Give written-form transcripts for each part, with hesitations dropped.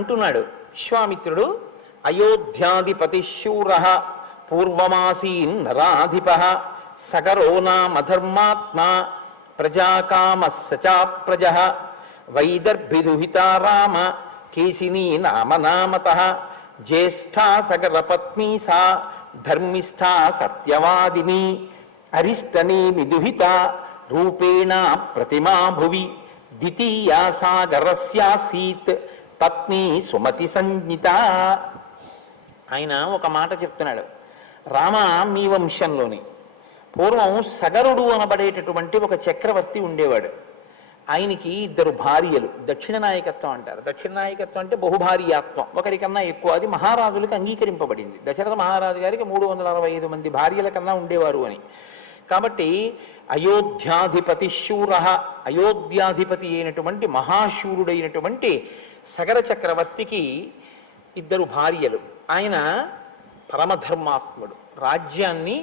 అంటున్నాడు విశ్వామిత్రుడు. అయోధ్యాధిపతి శూర పూర్వమాసీన్ నరాధిప సగరో నామధర్మాత్మా ప్రజాకామ సచా ప్రజ వైదర్భిదుహితా రామ కేశినీ నామనామత జ్యేష్ఠా సగరపత్నీ సా ధర్మిష్ఠా సత్యవాదిని అరిష్టనేమి దుహిత రూపేణ ప్రతిమా భువి ద్వితీయా సాగరస్యాసీత్ పత్ని సుమతి సంజ్ఞిత. ఆయన ఒక మాట చెప్తున్నాడు. రామ, మీ వంశంలోని పూర్వం సగరుడు అనబడేటటువంటి ఒక చక్రవర్తి ఉండేవాడు. ఆయనకి 2 భార్యలు. దక్షిణ నాయకత్వం అంటారు. దక్షిణ నాయకత్వం అంటే బహుభార్యాత్వం, ఒకరికన్నా ఎక్కువ. అది మహారాజులకు అంగీకరింపబడింది. దశరథ మహారాజు గారికి 365 మంది భార్యల కన్నా ఉండేవారు అని. కాబట్టి అయోధ్యాధిపతి శూర, అయోధ్యాధిపతి అయినటువంటి మహాశూరుడైనటువంటి సగర చక్రవర్తికి 2 భార్యలు. ఆయన పరమధర్మాత్ముడు. రాజ్యాన్ని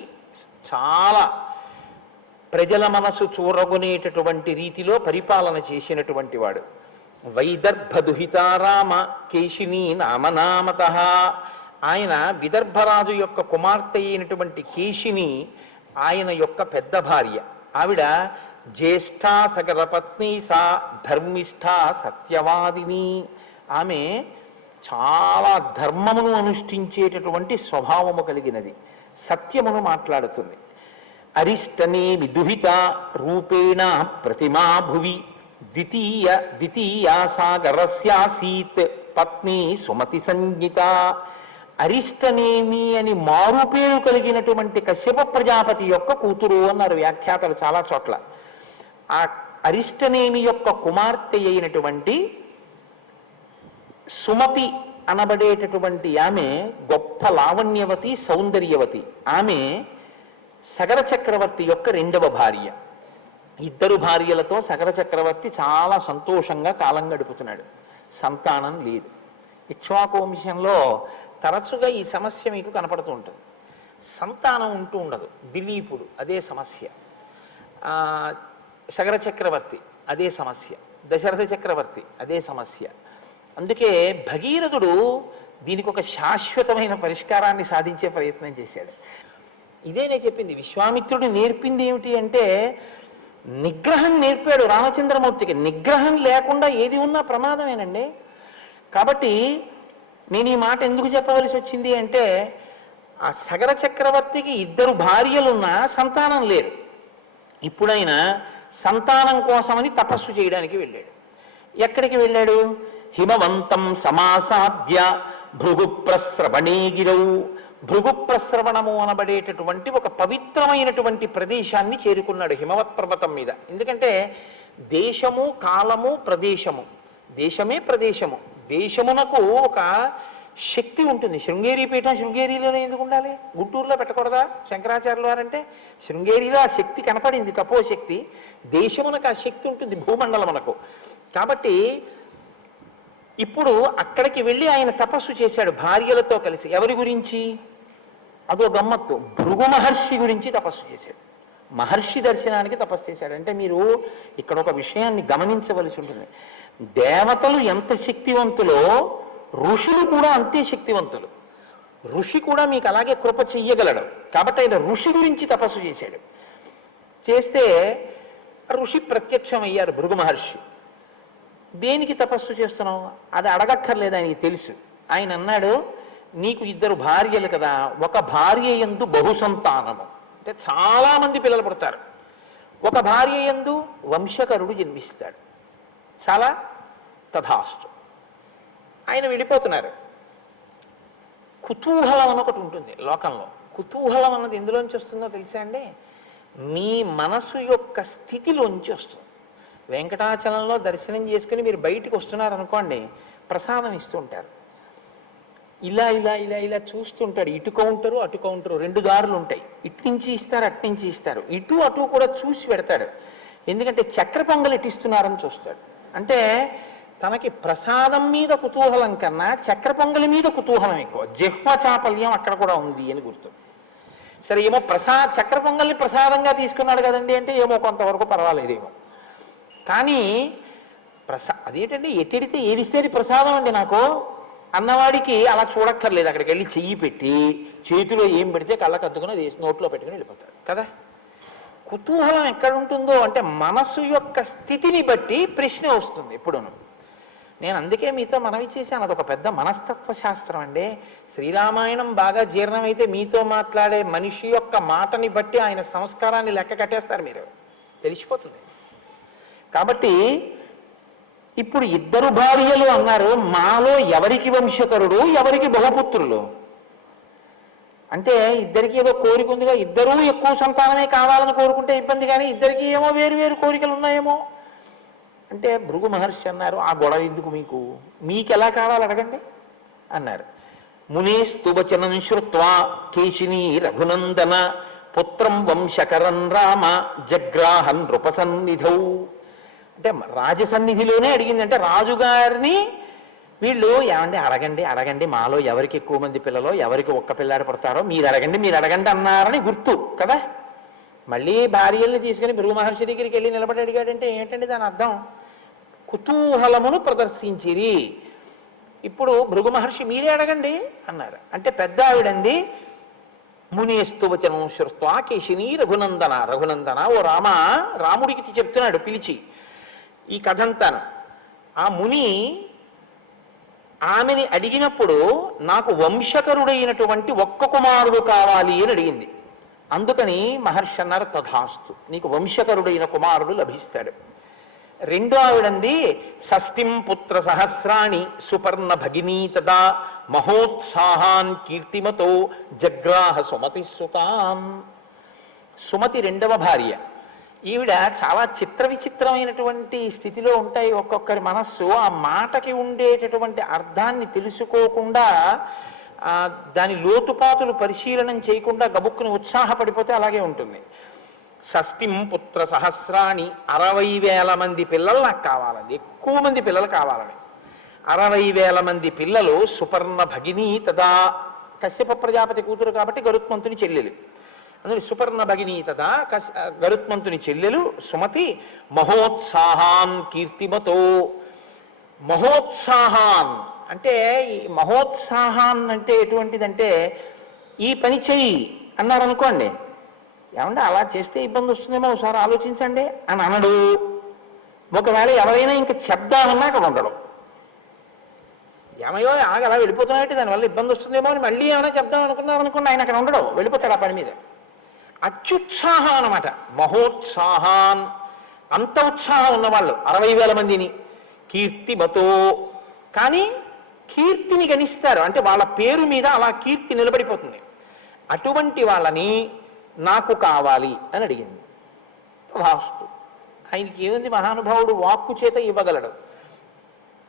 చాలా ప్రజల మనసు చూరగొనేటటువంటి రీతిలో పరిపాలన చేసినటువంటి వాడు. వైదర్భదుహితారామ కేశినీ నామనామత. ఆయన విదర్భరాజు యొక్క కుమార్తె అయినటువంటి కేశిని ఆయన యొక్క పెద్ద భార్య. ఆవిడ జ్యేష్ఠా సగరపత్ని సా ధర్మిష్ఠా సత్యవాదిని. ఆమె చాలా ధర్మమును అనుష్ఠించేటటువంటి స్వభావము కలిగినది, సత్యమును మాట్లాడుతుంది. అరిష్టనేమి దుహిత రూపేణ ప్రతిమా భువి ద్వితీయా సాగరస్యాసీత్ పత్ని సుమతి సంజ్ఞిత. అరిష్టనేమి అని మారు పేరు కలిగినటువంటి కశ్యప ప్రజాపతి యొక్క కూతురు అన్నారు వ్యాఖ్యాతలు చాలా చోట్ల. ఆ అరిష్టనేమి యొక్క కుమార్తె అయినటువంటి సుమతి అనబడేటటువంటి ఆమె గొప్ప లావణ్యవతి, సౌందర్యవతి. ఆమె సగర చక్రవర్తి యొక్క 2వ భార్య. 2 భార్యలతో సగర చక్రవర్తి చాలా సంతోషంగా కాలం గడుపుతున్నాడు. సంతానం లేదు. ఇక్ష్వాకు వంశంలో తరచుగా ఈ సమస్య మీకు కనపడుతూ ఉంటుంది. సంతానం ఉంటూ ఉండదు. దిలీపుడు అదే సమస్య, సగర చక్రవర్తి అదే సమస్య, దశరథ చక్రవర్తి అదే సమస్య. అందుకే భగీరథుడు దీనికి ఒక శాశ్వతమైన పరిష్కారాన్ని సాధించే ప్రయత్నం చేశాడు. ఇదే నేను చెప్పింది. విశ్వామిత్రుడు నేర్పింది ఏమిటి అంటే నిగ్రహం నేర్పాడు రామచంద్రమూర్తికి. నిగ్రహం లేకుండా ఏది ఉన్నా ప్రమాదమేనండి. కాబట్టి నేను ఈ మాట ఎందుకు చెప్పవలసి వచ్చింది అంటే, ఆ సగర చక్రవర్తికి 2 భార్యలున్నా సంతానం లేరు. ఇప్పుడైనా సంతానం కోసమని తపస్సు చేయడానికి వెళ్ళాడు. ఎక్కడికి వెళ్ళాడు? హిమవంతం సమాసాద్య భృగుప్రస్రవణే గిరౌ. భృగుప్రస్రవణము అనబడేటటువంటి ఒక పవిత్రమైనటువంటి ప్రదేశాన్ని చేరుకున్నాడు హిమవత్ పర్వతం మీద. ఎందుకంటే దేశము, కాలము, ప్రదేశము. దేశమే ప్రదేశము. దేశమునకు ఒక శక్తి ఉంటుంది. శృంగేరి పీఠం శృంగేరిలోనే ఎందుకు ఉండాలి? గుంటూరులో పెట్టకూడదా శంకరాచార్యుల వారంటే? శృంగేరిలో ఆ శక్తి కనపడింది, తపోశక్తి. దేశమునకు ఆ శక్తి ఉంటుంది, భూమండలమునకు. కాబట్టి ఇప్పుడు అక్కడికి వెళ్ళి ఆయన తపస్సు చేశాడు భార్యలతో కలిసి. ఎవరి గురించి? అదో గమ్మత్తు. భృగు మహర్షి గురించి తపస్సు చేశాడు. మహర్షి దర్శనానికి తపస్సు చేశాడు. అంటే మీరు ఇక్కడ ఒక విషయాన్ని గమనించవలసి ఉంటుంది. దేవతలు ఎంత శక్తివంతులో ఋషులు కూడా అంతే శక్తివంతులు. ఋషి కూడా మీకు అలాగే కృప చెయ్యగలడు. కాబట్టి ఆయన ఋషి గురించి తపస్సు చేశాడు. చేస్తే ఋషి ప్రత్యక్షమయ్యారు భృగు మహర్షి. దేనికి తపస్సు చేస్తున్నావు? అది అడగక్కర్లేదు, ఆయనకి తెలుసు. ఆయన అన్నాడు, నీకు 2 భార్యలు కదా, ఒక భార్య యందు బహుసంతానము, అంటే చాలా మంది పిల్లలు పుడతారు. ఒక భార్య యందు వంశకరుడు జన్మిస్తాడు. చాలా తథాస్తు. ఆయన వెళ్ళిపోతున్నారు. కుతూహలం అని ఒకటి ఉంటుంది లోకంలో. కుతూహలం అన్నది ఎందులోంచి వస్తుందో తెలుసా అండి? మీ మనసు యొక్క స్థితిలోంచి వస్తుంది. వెంకటాచలంలో దర్శనం చేసుకుని మీరు బయటికి వస్తున్నారనుకోండి, ప్రసాదం ఇస్తూ ఉంటారు. ఇలా ఇలా ఇలా ఇలా చూస్తుంటాడు. ఇటు కౌంటరు, అటు కౌంటరు, 2 దారులు ఉంటాయి. ఇటు నుంచి ఇస్తారు, అటు నుంచి ఇస్తారు. ఇటు అటు కూడా చూసి పెడతాడు. ఎందుకంటే చక్ర పొంగలి ఇటిస్తున్నారని చూస్తాడు. అంటే తనకి ప్రసాదం మీద కుతూహలం కన్నా చక్ర పొంగలి మీద కుతూహలం ఎక్కువ. జిహ్వ చాపల్యం అక్కడ కూడా ఉంది అని గుర్తు. సరే, ఏమో చక్ర పొంగల్ని ప్రసాదంగా తీసుకున్నాడు కదండి అంటే ఏమో కొంతవరకు పర్వాలేదేమో. కానీ అదేంటండి, ఎట్టెడితే ఏదిస్తే అది ప్రసాదం అండి నాకు అన్నవాడికి అలా చూడక్కర్లేదు. అక్కడికి వెళ్ళి చెయ్యి పెట్టి చేతిలో ఏం పెడితే కళ్ళకు అద్దుకుని అది నోట్లో పెట్టుకుని వెళ్ళిపోతాడు కదా. కుతూహలం ఎక్కడ ఉంటుందో అంటే మనసు యొక్క స్థితిని బట్టి ప్రశ్న వస్తుంది ఎప్పుడూను. నేను అందుకే మీతో మనవి చేశాను, అదొక పెద్ద మనస్తత్వ శాస్త్రం అండి. శ్రీరామాయణం బాగా జీర్ణమైతే మీతో మాట్లాడే మనిషి యొక్క మాటని బట్టి ఆయన సంస్కారాన్ని లెక్క కట్టేస్తారు, మీరు తెలిసిపోతుంది. కాబట్టి ఇప్పుడు ఇద్దరు భార్యలు అన్నారు, మాలో ఎవరికి వంశకరుడు ఎవరికి బహుపుత్రులు అంటే ఇద్దరికి ఏదో కోరిక ఉందిగా, ఇద్దరూ ఎక్కువ సంతానమే కావాలని కోరుకుంటే ఇబ్బంది, కానీ ఇద్దరికి ఏమో వేరు వేరు కోరికలు ఉన్నాయేమో అంటే భృగు మహర్షి అన్నారు, ఆ గొడవ ఎందుకు మీకు ఎలా కావాలి అడగండి అన్నారు. మునేస్తు వచనం శ్రుత్వా కేశిని రఘునందన పుత్రం వంశకరం రామ జగ్రాహన్ నృపసన్నిధౌ. అంటే రాజసన్నిధిలోనే అడిగింది. అంటే రాజుగారిని వీళ్ళు ఏమండి అడగండి అడగండి, మాలో ఎవరికి ఎక్కువ మంది పిల్లలో ఎవరికి ఒక్క పిల్లాడు పడతారో మీరు అడగండి అన్నారని గుర్తు కదా. మళ్ళీ భార్యల్ని తీసుకుని భృగు మహర్షి దగ్గరికి వెళ్ళి నిలబడి అడిగాడంటే ఏంటండి దాని అర్థం? కుతూహలమును ప్రదర్శించిరి. ఇప్పుడు భృగు మహర్షి మీరే అడగండి అన్నారు. అంటే పెద్ద ఆవిడంది, మునేస్తు వచనం శ్రుత్వా కేశిని రఘునందన ఓ రామ, రాముడికి చెప్తున్నాడు పిలిచి ఈ కథంతాను. ఆ ముని ఆమెని అడిగినప్పుడు నాకు వంశకరుడైనటువంటి ఒక్క కుమారుడు కావాలి అని అడిగింది. అందుకని మహర్షి అన్నారు, తథాస్తు, నీకు వంశకరుడైన కుమారుడు లభిస్తాడు. రెండో ఆవిడంది, షష్ఠిం పుత్ర సహస్రాణి సుపర్ణ భగినీ తదా మహోత్సాహాన్ కీర్తిమతో జగ్రాహ సుమతి సుతాం. సుమతి రెండవ భార్య. ఈవిడ చాలా చిత్ర విచిత్రమైనటువంటి స్థితిలో ఉంటాయి ఒక్కొక్కరి మనస్సు. ఆ మాటకి ఉండేటటువంటి అర్థాన్ని తెలుసుకోకుండా, దాని లోతుపాతులు పరిశీలనం చేయకుండా గబుక్కుని ఉత్సాహపడిపోతే అలాగే ఉంటుంది. షష్ఠిం పుత్ర సహస్రాణి, 60,000 మంది పిల్లలు నాకు కావాలని, ఎక్కువ మంది పిల్లలు కావాలని. 60,000 మంది పిల్లలు. సుపర్ణ భగిని తదా, కశ్యప ప్రజాపతి కూతురు కాబట్టి గరుత్మంతుని చెల్లెలు, అందులో సుపర్ణ భగిని తదా గరుత్మంతుని చెల్లెలు సుమతి. మహోత్సాహాన్ కీర్తిమతో. మహోత్సాహాన్ అంటే, ఈ మహోత్సాహాన్ అంటే ఎటువంటిదంటే, ఈ పని చెయ్యి అన్నారనుకోండి, ఏమంటే అలా చేస్తే ఇబ్బంది వస్తుందేమో ఒకసారి ఆలోచించండి అని అనడు. ఒకవేళ ఎవరైనా ఇంకా చెప్దామన్నా అక్కడ ఉండడు. ఏమయ్యో ఆగ అలా వెళ్ళిపోతున్నాయంటే దానివల్ల ఇబ్బంది వస్తుందేమో అని మళ్ళీ ఏమైనా చెప్దాం అనుకున్నారనుకోండి, ఆయన అక్కడ ఉండడు, వెళ్ళిపోతాడు ఆ పని మీద. అత్యుత్సాహం అన్నమాట. మహోత్సాహాన్, అంత ఉత్సాహం ఉన్నవాళ్ళు 60,000 మందిని. కీర్తిమతో, కానీ కీర్తిని గణిస్తారు, అంటే వాళ్ళ పేరు మీద అలా కీర్తి నిలబడిపోతుంది. అటువంటి వాళ్ళని నాకు కావాలి అని అడిగింది. తథాస్తు, ఆయనకి ఏముంది, మహానుభావుడు వాక్కు చేత ఇవ్వగలడు.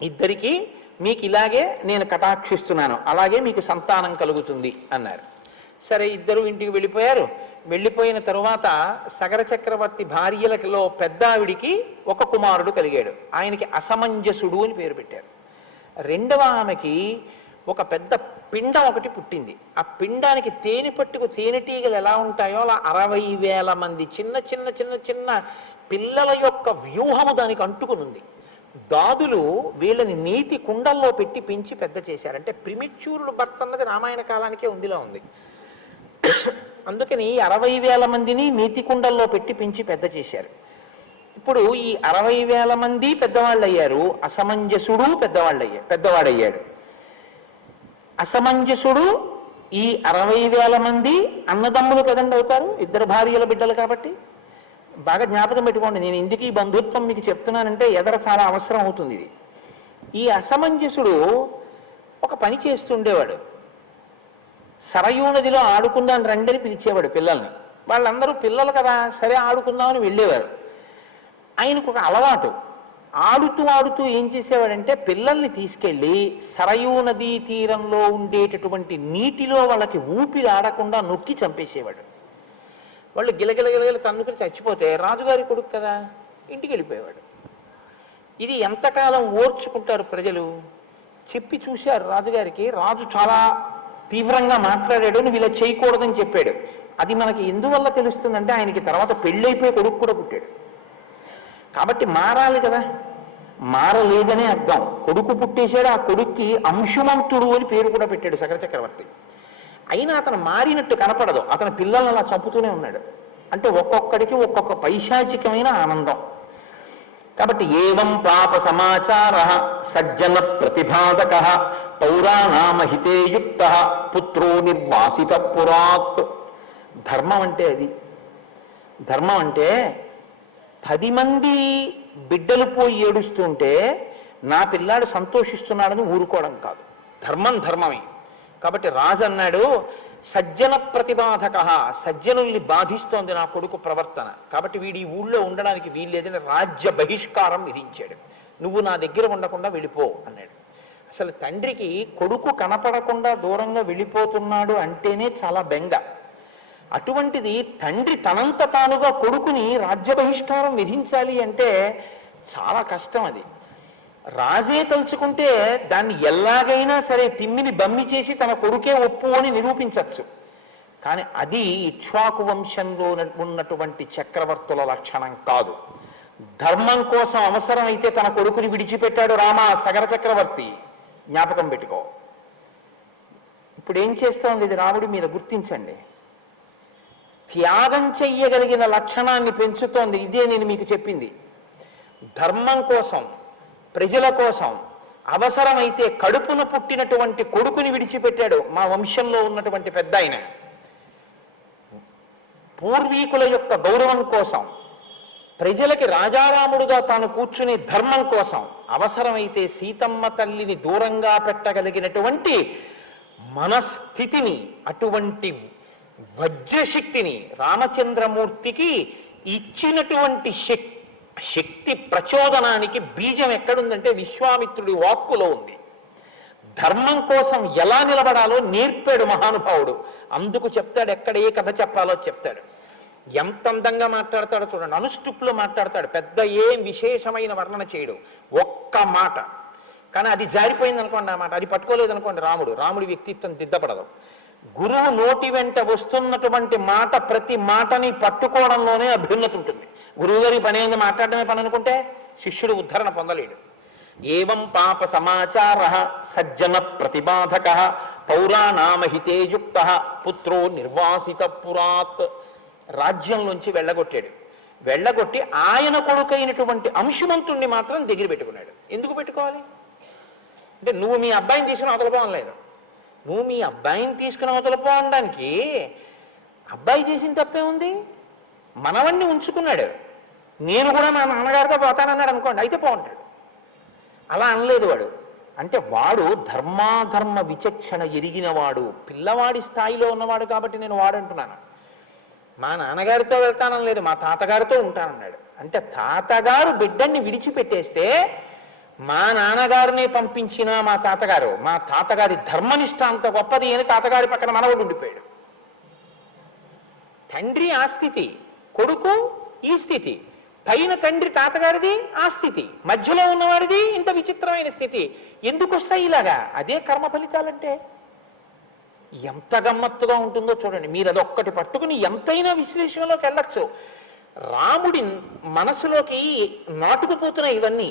ఇద్దరికి మీకు ఇలాగే నేను కటాక్షిస్తున్నాను, అలాగే మీకు సంతానం కలుగుతుంది అన్నారు. సరే, ఇద్దరు ఇంటికి వెళ్ళిపోయారు. వెళ్ళిపోయిన తరువాత సగర చక్రవర్తి భార్యలలో పెద్ద ఆవిడికి ఒక కుమారుడు కలిగాడు. ఆయనకి అసమంజసుడు అని పేరు పెట్టారు. రెండవ ఆమెకి ఒక పెద్ద పిండం ఒకటి పుట్టింది. ఆ పిండానికి తేనె పట్టుకు తేనెటీగలు ఎలా ఉంటాయో అలా 60,000 మంది చిన్న చిన్న చిన్న చిన్న పిల్లల యొక్క వ్యూహము దానికి అంటుకునుంది. దాదులు వీళ్ళని నీతి కుండల్లో పెట్టి పెంచి పెద్ద చేశారు. అంటే ప్రిమిచ్యూరుడు భర్త అన్నది రామాయణ కాలానికే ఉందిలా ఉంది. అందుకని 60,000 మందిని నీతి కుండల్లో పెట్టి పెంచి పెద్ద చేశారు. ఇప్పుడు ఈ 60,000 మంది పెద్దవాళ్ళు అయ్యారు. అసమంజసుడు పెద్దవాడయ్యాడు. అసమంజసుడు ఈ 60,000 మంది అన్నదమ్ములు కదండి అవుతారు, ఇద్దరు భార్యల బిడ్డలు కాబట్టి. బాగా జ్ఞాపకం పెట్టుకోండి, నేను ఎందుకు ఈ బంధుత్వం మీకు చెప్తున్నానంటే ఎదర చాలా అవసరం అవుతుంది ఇది. ఈ అసమంజసుడు ఒక పని చేస్తుండేవాడు. సరయూ నదిలో ఆడుకుందాం రండి అని పిలిచేవాడు పిల్లల్ని. వాళ్ళందరూ పిల్లలు కదా, సరే ఆడుకుందామని వెళ్ళేవారు. ఆయనకు ఒక అలవాటు, ఆడుతూ ఏం చేసేవాడంటే పిల్లల్ని తీసుకెళ్ళి సరయూ నదీ తీరంలో ఉండేటటువంటి నీటిలో వాళ్ళకి ఊపిరి ఆడకుండా నొక్కి చంపేసేవాడు. వాళ్ళు గిలగిలగిలగిల తన్నుకుని చచ్చిపోతే రాజుగారి కొడుకు కదా, ఇంటికి వెళ్ళిపోయేవాడు. ఇది ఎంతకాలం ఓర్చుకుంటారు ప్రజలు? చెప్పి చూశారు రాజుగారికి. రాజు చాలా తీవ్రంగా మాట్లాడాడు, నువ్వు ఇలా చేయకూడదని చెప్పాడు. అది మనకి ఎందువల్ల తెలుస్తుందంటే ఆయనకి తర్వాత పెళ్ళైపోయి కొడుకు కూడా పుట్టాడు కాబట్టి మారాలి కదా. మారలేదనే అర్థం. కొడుకు పుట్టేశాడు, ఆ కొడుక్కి అంశుమంతుడు అని పేరు కూడా పెట్టాడు సగర చక్రవర్తి. అయినా అతను మారినట్టు కనపడదు, అతని పిల్లల్ని అలా చంపుతూనే ఉన్నాడు. అంటే ఒక్కొక్కడికి ఒక్కొక్క పైశాచికమైన ఆనందం. కాబట్టి ఏవం పాప సమాచార సజ్జన ప్రతిపాదక పౌరాణామహితే యుక్త పుత్రో నిర్వాసిత పురాత్. ధర్మం అంటే అది. ధర్మం అంటే 10 మంది బిడ్డలు పోయి ఏడుస్తుంటే నా పిల్లాడు సంతోషిస్తున్నాడని ఊరుకోవడం కాదు. ధర్మం ధర్మమే. కాబట్టి రాజు అన్నాడు, సజ్జన ప్రతిబాధక, సజ్జనుల్ని బాధిస్తోంది నా కొడుకు ప్రవర్తన, కాబట్టి వీడి ఊళ్ళో ఉండడానికి వీల్లేదని రాజ్య బహిష్కారం విధించాడు. నువ్వు నా దగ్గర ఉండకుండా వెళ్ళిపో అన్నాడు. అసలు తండ్రికి కొడుకు కనపడకుండా దూరంగా వెళ్ళిపోతున్నాడు అంటేనే చాలా బెంగ. అటువంటిది తండ్రి తనంత తానుగా కొడుకుని రాజ్య బహిష్కారం విధించాలి అంటే చాలా కష్టం. అది రాజే తలుచుకుంటే దాన్ని ఎలాగైనా సరే తిమ్మిని బమ్మి చేసి తన కొడుకే ఒప్పు అని నిరూపించవచ్చు. కానీ అది ఇక్ష్వాకు వంశంలో ఉన్నటువంటి చక్రవర్తుల లక్షణం కాదు. ధర్మం కోసం అవసరమైతే తన కొడుకుని విడిచిపెట్టాడు రామ సగర చక్రవర్తి, జ్ఞాపకం పెట్టుకో. ఇప్పుడు ఏం చేస్తోంది ఇది రాముడి మీద గుర్తించండి. త్యాగం చెయ్యగలిగిన లక్షణాన్ని పెంచుతోంది. ఇదే నేను మీకు చెప్పింది. ధర్మం కోసం, ప్రజల కోసం అవసరమైతే కడుపున పుట్టినటువంటి కొడుకుని విడిచిపెట్టాడు మా వంశంలో ఉన్నటువంటి పెద్ద ఆయన. పూర్వీకుల యొక్క గౌరవం కోసం, ప్రజలకి రాజారాముడుగా తాను కూర్చునే ధర్మం కోసం అవసరమైతే సీతమ్మ తల్లిని దూరంగా పెట్టగలిగినటువంటి మనస్థితిని, అటువంటి వజ్రశక్తిని రామచంద్రమూర్తికి ఇచ్చినటువంటి శక్తి ప్రచోదనానికి బీజం ఎక్కడుందంటే విశ్వామిత్రుడి వాక్కులో ఉంది. ధర్మం కోసం ఎలా నిలబడాలో నేర్పాడు మహానుభావుడు. అందుకు చెప్తాడు, ఎక్కడ ఏ కథ చెప్పాలో చెప్తాడు. ఎంత అందంగా మాట్లాడతాడో చూడండి. అనుష్టుప్లో మాట్లాడతాడు, పెద్ద ఏం విశేషమైన వర్ణన చేయడు, ఒక్క మాట. కానీ అది జారిపోయింది అనుకోండి, ఆ మాట అది పట్టుకోలేదనుకోండి రాముడి వ్యక్తిత్వం దిద్దపడదు. గురువు నోటి వెంట వస్తున్నటువంటి మాట, ప్రతి మాటని పట్టుకోవడంలోనే అభ్యున్నతి ఉంటుంది. గురువు గారి పని ఏంది, మాట్లాడడమే పని అనుకుంటే శిష్యుడు ఉద్ధరణ పొందలేడు. ఏవం పాప సమాచార సజ్జన ప్రతిబాధక పౌరాణామహితే యుక్త పుత్రో నిర్వాసిత పురాత్. రాజ్యంలోంచి వెళ్ళగొట్టాడు. వెళ్ళగొట్టి ఆయన కొడుకైనటువంటి అంశుమంతుణ్ణి మాత్రం దగ్గర పెట్టుకున్నాడు. ఎందుకు పెట్టుకోవాలి అంటే, నువ్వు మీ అబ్బాయిని తీసుకుని అవతలపోవడం లేదు. నువ్వు మీ అబ్బాయిని తీసుకుని అవతలపోవడానికి అబ్బాయి చేసిన తప్పే ఉంది. మనవణ్ణి ఉంచుకున్నాడు. నేను కూడా నా నాన్నగారితో పోతానన్నాడు అనుకోండి, అయితే పోంటాడు. అలా అనలేదు వాడు. అంటే వాడు ధర్మాధర్మ విచక్షణ ఎరిగినవాడు, పిల్లవాడి స్థాయిలో ఉన్నవాడు. కాబట్టి నేను వాడంటున్నాను. మా నాన్నగారితో వెళ్తానని లేదు, మా తాతగారితో ఉంటానన్నాడు. అంటే తాతగారు బిడ్డన్ని విడిచిపెట్టేస్తే మా నాన్నగారిని పంపించిన మా తాతగారి ధర్మనిష్ట అంత గొప్పది అని తాతగారి పక్కన మనవడు ఉండిపోయాడు. తండ్రి ఆ స్థితి, కొడుకు ఈ స్థితి, పైన తండ్రి తాతగారిది ఆ స్థితి, మధ్యలో ఉన్నవాడిది ఇంత విచిత్రమైన స్థితి. ఎందుకు వస్తాయి ఇలాగా? అదే కర్మ ఫలితాలంటే. ఎంత గమ్మత్తుగా ఉంటుందో చూడండి. మీరు అదొక్కటి పట్టుకుని ఎంతైనా విశ్లేషణలోకి వెళ్ళచ్చు. రాముడి మనసులోకి నాటుకుపోతున్నాయి ఇవన్నీ.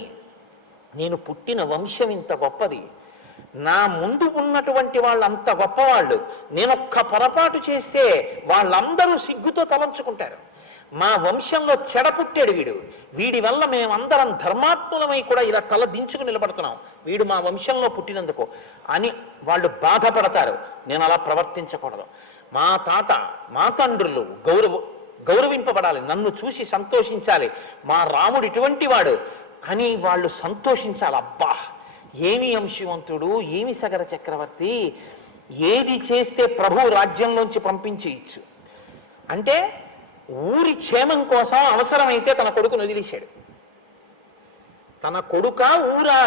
నేను పుట్టిన వంశం ఇంత గొప్పది, నా ముందు ఉన్నటువంటి వాళ్ళు అంత గొప్పవాళ్ళు, నేనొక్క పొరపాటు చేస్తే వాళ్ళందరూ సిగ్గుతో తలంచుకుంటారు. మా వంశంలో చెడ పుట్టాడు వీడి వల్ల మేమందరం ధర్మాత్ములమై కూడా ఇలా తల దించుకు నిలబడుతున్నాం, వీడు మా వంశంలో పుట్టినందుకు అని వాళ్ళు బాధపడతారు. నేను అలా ప్రవర్తించకూడదు. మా తాత మా తండ్రులు గౌరవింపబడాలి, నన్ను చూసి సంతోషించాలి, మా రాముడు ఇటువంటి వాడు అని వాళ్ళు సంతోషించాలి. అబ్బా, ఏమి అంశువంతుడు, ఏమి సగర చక్రవర్తి, ఏది చేస్తే ప్రభు రాజ్యంలోంచి పంపించేయచ్చు అంటే ఊరి క్షేమం కోసం అవసరమైతే తన కొడుకును వదిలేశాడు. తన కొడుక ఊరా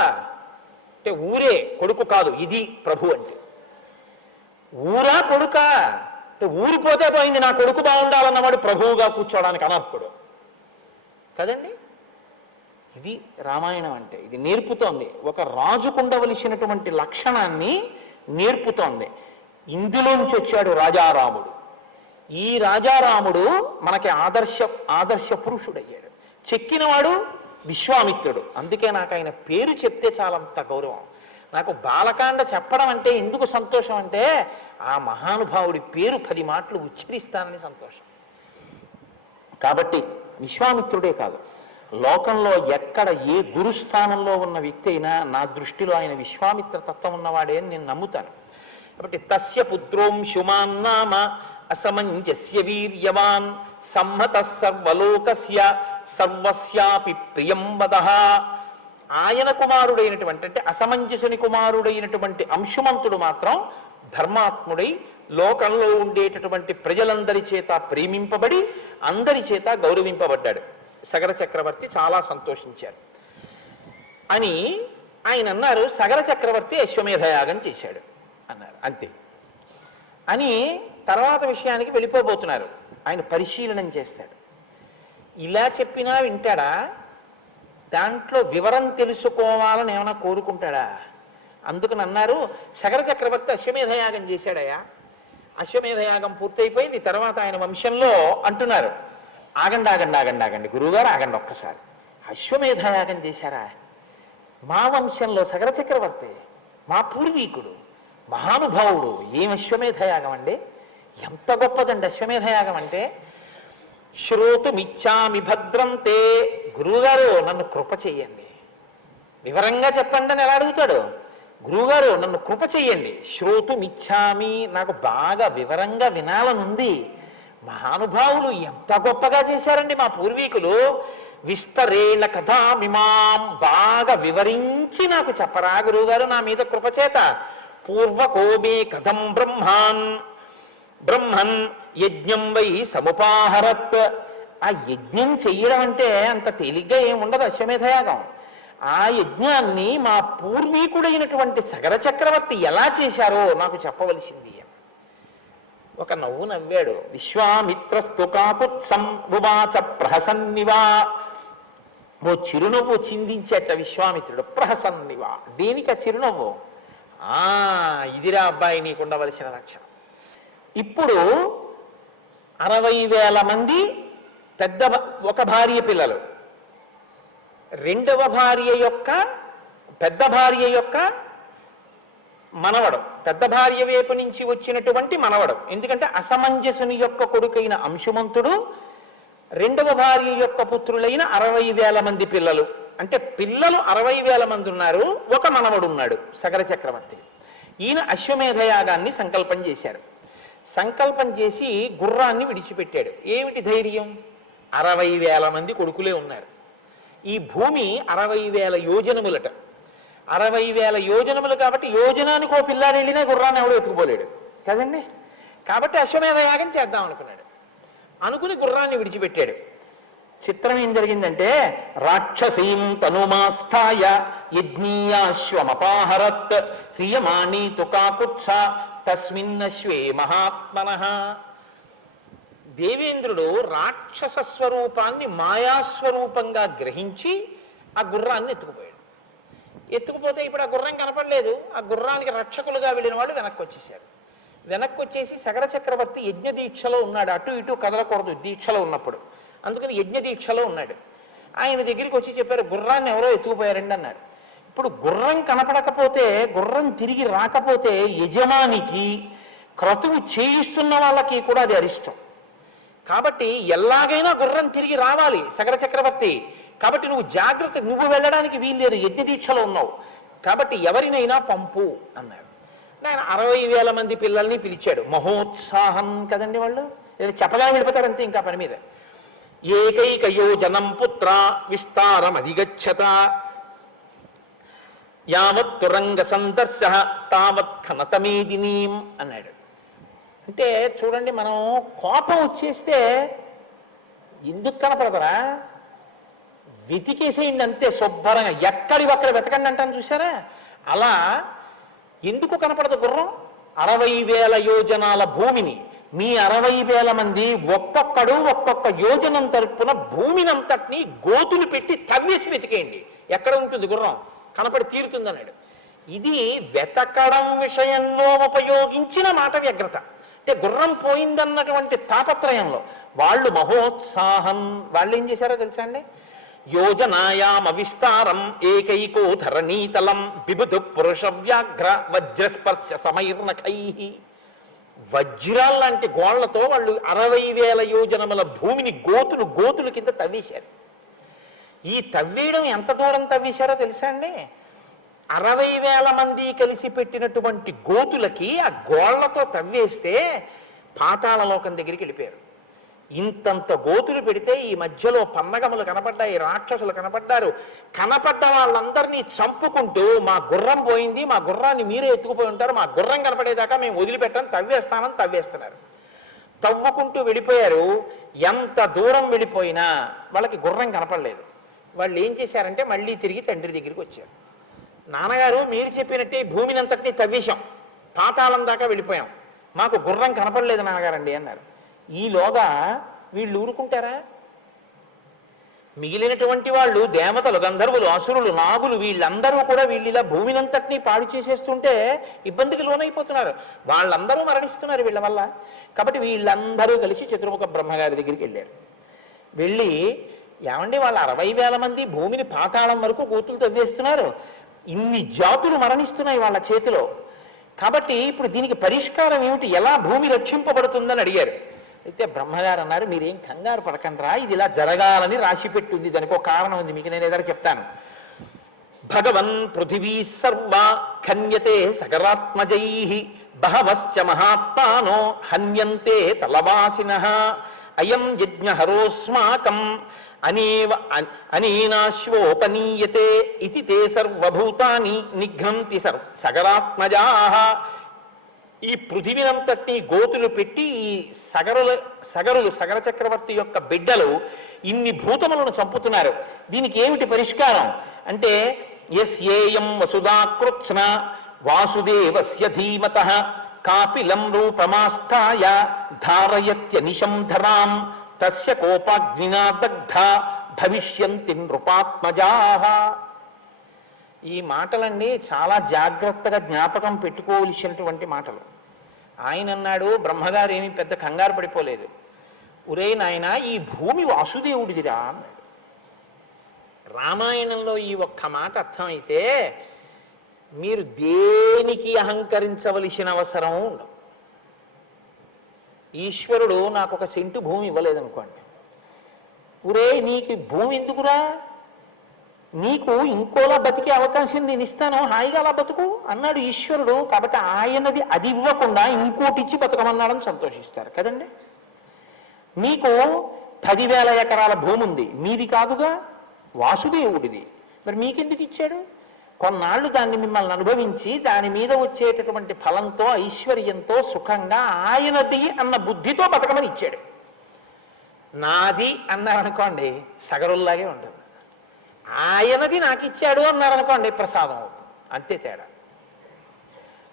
అంటే ఊరే కొడుకు కాదు, ఇది ప్రభు అంటే. ఊరా కొడుక అంటే ఊరిపోతే పోయింది, నా కొడుకు బాగుండాలన్నవాడు ప్రభువుగా కూర్చోవడానికి అనర్హుడు కదండి. ఇది రామాయణం అంటే. ఇది నేర్పుతోంది, ఒక రాజుకుండవలసినటువంటి లక్షణాన్ని నేర్పుతోంది. ఇందులోంచి వచ్చాడు రాజారాముడు. ఈ రాజారాముడు మనకి ఆదర్శ పురుషుడయ్యాడు. చెక్కినవాడు విశ్వామిత్రుడు. అందుకే నాకు ఆయన పేరు చెప్తే చాలంత గౌరవం. నాకు బాలకాండ చెప్పడం అంటే ఎందుకు సంతోషం అంటే ఆ మహానుభావుడి పేరు 10 మాటలు ఉచ్చరిస్తానని సంతోషం. కాబట్టి విశ్వామిత్రుడే కాదు, లోకంలో ఎక్కడ ఏ గురుస్థానంలో ఉన్న వ్యక్తి అయినా నా దృష్టిలో ఆయన విశ్వామిత్ర తత్వం ఉన్నవాడే అని నేను నమ్ముతాను. కాబట్టి తస్య పుత్రోంశుమాన్ నామ అసమంజస్య వీర్యవాన్ సమ్మత సర్వలోకస్య సర్వస్యాపి ప్రియం వదః. ఆయన కుమారుడైనటువంటి అంటే అసమంజసుని కుమారుడైనటువంటి అంశుమంతుడు మాత్రం ధర్మాత్ముడై లోకంలో ఉండేటటువంటి ప్రజలందరి చేత ప్రేమింపబడి అందరి చేత గౌరవింపబడ్డాడు. సగర చక్రవర్తి చాలా సంతోషించారు అని ఆయన అన్నారు. సగర చక్రవర్తి అశ్వమేధయాగం చేశాడు అన్నారు. అంతే అని తర్వాత విషయానికి వెళ్ళిపోబోతున్నారు. ఆయన పరిశీలనం చేస్తాడు. ఇలా చెప్పినా వింటాడా? దాంట్లో వివరం తెలుసుకోవాలని ఏమైనా కోరుకుంటాడా? అందుకని అన్నారు, సగర చక్రవర్తి అశ్వమేధయాగం చేశాడయా, అశ్వమేధయాగం పూర్తయిపోయింది. తర్వాత ఆయన వంశంలో అంటున్నారు, ఆగండి ఆగండి ఆగండి ఆగండి గురువుగారు ఆగండి ఒక్కసారి, అశ్వమేధయాగం చేశారా? మా వంశంలో సగర చక్రవర్తి మా పూర్వీకుడు మహానుభావుడు. ఏం అశ్వమేధయాగం అండి, ఎంత గొప్పదండి అశ్వమేధయాగం అంటే. శ్రోతుమిచ్చామి భద్రంతే, గురువుగారు నన్ను కృప చెయ్యండి, వివరంగా చెప్పండి అని ఎలా అడుగుతాడు. గురువుగారు నన్ను కృప చెయ్యండి, శ్రోతుమిచ్చామి, నాకు బాగా వివరంగా వినాలనుంది. మహానుభావులు ఎంత గొప్పగా చేశారండి మా పూర్వీకులు, విస్తరేణ కథామిమాం, బాగా వివరించి నాకు చెప్పరా గురువుగారు నా మీద కృపచేత. పూర్వకోమే కథం బ్రహ్మన్ యజ్ఞం వై సముపాహరత్. ఆ యజ్ఞం చెయ్యడం అంటే అంత తేలిగ్గా ఏముండదు అశ్వమేధయాగం. ఆ యజ్ఞాన్ని మా పూర్వీకుడైనటువంటి సగర చక్రవర్తి ఎలా చేశారో నాకు చెప్పవలసింది. ఒక నవ్వు నవ్వాడు. విశ్వామిత్రస్తు కాకుత్సం ఉవాచ ప్రహసన్నివా. ఓ చిరునవ్వు చిందించేట విశ్వామిత్రుడు. ప్రహసన్నివా, దేనిక చిరునవ్వు? ఇదిరా అబ్బాయి నీకు ఉండవలసిన లక్షణం. ఇప్పుడు 60,000 మంది ఒక భార్య పిల్లలు, రెండవ భార్య యొక్క పెద్ద భార్య యొక్క మనవడు, పెద్ద భార్య వైపు నుంచి వచ్చినటువంటి మనవడు. ఎందుకంటే అసమంజసుని యొక్క కొడుకైన అంశుమంతుడు, రెండవ భార్య యొక్క పుత్రులైన 60,000 మంది పిల్లలు. అంటే పిల్లలు 60,000 మంది ఉన్నారు, ఒక మనవడు ఉన్నాడు సగర చక్రవర్తి. ఈయన అశ్వమేధయాగాన్ని సంకల్పం చేశారు. సంకల్పం చేసి గుర్రాన్ని విడిచిపెట్టాడు. ఏమిటి ధైర్యం? 60,000 మంది కొడుకులే ఉన్నారు. ఈ భూమి 60,000 యోజనములట. 60,000 యోజనములు కాబట్టి యోజనానికి ఓ పిల్లాడు వెళ్ళినా గుర్రాన్ని ఎవడో ఎత్తుకుపోలేడు కదండి. కాబట్టి అశ్వమేధయాగం చేద్దాం అనుకున్నాడు. అనుకుని గుర్రాన్ని విడిచిపెట్టాడు. చిత్రం ఏం జరిగిందంటే, రాక్షసీం తనుమాస్థాయ యజ్ఞీయాశ్వమపాహరత్ హ్రియమాణీ తుకాకుత్స తస్మిన్నశ్వే మహాత్మనః. దేవేంద్రుడు రాక్షస స్వరూపాన్ని మాయాస్వరూపంగా గ్రహించి ఆ గుర్రాన్ని ఎత్తుకుపోయాడు. ఎత్తుకుపోతే ఇప్పుడు ఆ గుర్రం కనపడలేదు. ఆ గుర్రానికి రక్షకులుగా వెళ్ళిన వాళ్ళు వెనక్కి వచ్చేసారు. వెనక్కి వచ్చేసి సగర చక్రవర్తి యజ్ఞ దీక్షలో ఉన్నాడు. అటు ఇటు కదలకూడదు దీక్షలో ఉన్నప్పుడు, అందుకని యజ్ఞ దీక్షలో ఉన్నాడు. ఆయన దగ్గరికి వచ్చి చెప్పారు, గుర్రాన్ని ఎవరో ఎత్తుకుపోయారండి అన్నారు. ఇప్పుడు గుర్రం కనపడకపోతే, గుర్రం తిరిగి రాకపోతే యజమానికి క్రతువు చేయిస్తున్న వాళ్ళకి కూడా అది అరిష్టం. కాబట్టి ఎలాగైనా గుర్రం తిరిగి రావాలి సగర చక్రవర్తి. కాబట్టి నువ్వు జాగ్రత్త, నువ్వు వెళ్ళడానికి వీల్లేదు, యజ్ఞ దీక్షలో ఉన్నావు, కాబట్టి ఎవరినైనా పంపు అన్నాడు. ఆయన 60,000 మంది పిల్లల్ని పిలిచాడు. మహోత్సాహం కదండి వాళ్ళు, చెప్పగా వెళ్ళిపోతారంతే ఇంకా పని మీద. ఏకైక యోజనం పుత్ర విస్తారం అధిగచ్చత యావత్ తురంగ సందర్శ తావత్ ఖనతమేదినీం అన్నాడు. అంటే చూడండి, మనం కోపం వచ్చేస్తే ఎందుకు కనపడతారా, వెతికేసేయండి అంతే శుభ్రంగా, ఎక్కడివక్కడ వెతకండి అంటాను చూసారా. అలా ఎందుకు కనపడదు గుర్రం? 60,000 యోజనాల భూమిని మీ 60,000 మంది ఒక్కొక్కడు ఒక్కొక్క యోజనం తరపున భూమినంతటిని గోతులు పెట్టి తవ్వేసి వెతికేయండి, ఎక్కడ ఉంటుంది గుర్రం, కనపడి తీరుతుంది అన్నాడు. ఇది వెతకడం విషయంలో ఉపయోగించిన మాట వ్యగ్రత. అంటే గుర్రం పోయిందన్నటువంటి తాపత్రయంలో వాళ్ళు మహోత్సాహం, వాళ్ళు ఏం చేశారో తెలుసా అండి, యోజనాయామ విస్తారం ఏకైకో ధరణీతలం బిబుధు పురుష వ్యాఘ్ర వజ్రస్పర్శ సమైర్నఖై. వజ్రాల్లాంటి గోళ్లతో వాళ్ళు 60,000 యోజనముల భూమిని గోతులు కింద తవ్వేశారు. ఈ తవ్వేయడం ఎంత దూరం తవ్వేశారో తెలుసా అండి? 60,000 మంది కలిసి పెట్టినటువంటి గోతులకి ఆ గోళ్లతో తవ్వేస్తే పాతాళ లోకం దగ్గరికి వెళ్ళిపోయారు. ఇంతంత గోతులు పెడితే ఈ మధ్యలో పన్నగములు కనపడ్డాయి, రాక్షసులు కనపడ్డారు. కనపడ్డ వాళ్ళందరినీ చంపుకుంటూ మా గుర్రం పోయింది, మా గుర్రాన్ని మీరే ఎత్తుకుపోయి ఉంటారు, మా గుర్రం కనపడేదాకా మేము వదిలిపెట్టాం, తవ్వేస్తామని తవ్వేస్తున్నారు. తవ్వుకుంటూ వెళ్ళిపోయారు. ఎంత దూరం వెళ్ళిపోయినా వాళ్ళకి గుర్రం కనపడలేదు. వాళ్ళు ఏం చేశారంటే మళ్ళీ తిరిగి తండ్రి దగ్గరికి వచ్చారు. నాన్నగారు, మీరు చెప్పినట్టే భూమిని అంతటినీ తవ్వేశాం, పాతాళం దాకా వెళ్ళిపోయాం, మాకు గుర్రం కనపడలేదు నాన్నగారండి అన్నారు. ఈలోగా వీళ్ళు ఊరుకుంటారా? మిగిలినటువంటి వాళ్ళు దేవతలు, గంధర్వులు, అసురులు, నాగులు వీళ్ళందరూ కూడా వీళ్ళిలా భూమినంతటినీ పాడు చేసేస్తుంటే ఇబ్బందికి లోనైపోతున్నారు. వాళ్ళందరూ మరణిస్తున్నారు వీళ్ళ వల్ల. కాబట్టి వీళ్ళందరూ కలిసి చతుర్ముఖ బ్రహ్మగారి దగ్గరికి వెళ్ళారు. వెళ్ళి, ఏమండి వాళ్ళ 60,000 మంది భూమిని పాతాళం వరకు గోతులు తవ్వేస్తున్నారు, ఇన్ని జాతులు మరణిస్తున్నాయి వాళ్ళ చేతిలో, కాబట్టి ఇప్పుడు దీనికి పరిష్కారం ఏమిటి, ఎలా భూమి రక్షింపబడుతుందని అడిగారు. అయితే బ్రహ్మగారు అన్నారు, మీరేం కంగారు పడకండ్రా, ఇది ఇలా జరగాలని రాసి పెట్టుంది, దానికి ఒక కారణం ఉంది, మీకు నేను ఏదైనా చెప్తాను. భగవన్ పృథివీ సర్వ ఖన్యతే సగరాత్మజై బహవశ్చ మహాత్మానో హన్యంతే తలవాసినః అయం యజ్ఞహరోస్మాకం అనేనాశ్వోపనీయతే ఇతి తే సర్వభూతాని నిఘ్నంతి సగరాత్మజాః. ఈ పృథివినంతటినీ గోతులు పెట్టి ఈ సగర చక్రవర్తి యొక్క బిడ్డలు ఇన్ని భూతములను చంపుతున్నారు. దీనికి ఏమిటి పరిష్కారం అంటే, యస్యేయం వసుధాకృత్స్న వాసుదేవస్య ధీమతః కాపిలం రూపమాస్థాయ ధారయత్యనిశం ధరాం తస్య కోపాగ్నినా దగ్ధ భవిష్యంతి నృపాత్మజాః. ఈ మాటలన్నీ చాలా జాగ్రత్తగా జ్ఞాపకం పెట్టుకోవలసినటువంటి మాటలు. ఆయన అన్నాడు, బ్రహ్మగారు ఏమీ పెద్ద కంగారు పడిపోలేదు. ఒరే నాయన, ఈ భూమి వాసుదేవుడిదిరా అన్నాడు. రామాయణంలో ఈ ఒక్క మాట అర్థమైతే మీరు దేనికి అహంకరించవలసిన అవసరం ఉండదు. ఈశ్వరుడు నాకు 1 సెంటు భూమి ఇవ్వలేదనుకోండి, ఒరే నీకు భూమి ఎందుకురా, నీకు ఇంకోలా బతికే అవకాశం నేను ఇస్తాను, హాయిగా అలా బతుకు అన్నాడు ఈశ్వరుడు. కాబట్టి ఆయనది అది ఇవ్వకుండా ఇంకోటి ఇచ్చి బతకమన్నాడని సంతోషిస్తారు కదండి. మీకు 10,000 ఎకరాల భూమి ఉంది, మీది కాదుగా, వాసుదేవుడిది, మరి మీకెందుకు ఇచ్చాడు? కొన్నాళ్ళు దాన్ని మిమ్మల్ని అనుభవించి దాని మీద వచ్చేటటువంటి ఫలంతో, ఐశ్వర్యంతో, సుఖంగా ఆయనది అన్న బుద్ధితో బతకమని ఇచ్చాడు. నాది అన్నారనుకోండి సగరుల్లాగే ఉంటుంది, ఆయనది నాకు ఇచ్చాడు అన్నారనుకోండి ప్రసాదం అవుతుంది, అంతే తేడా.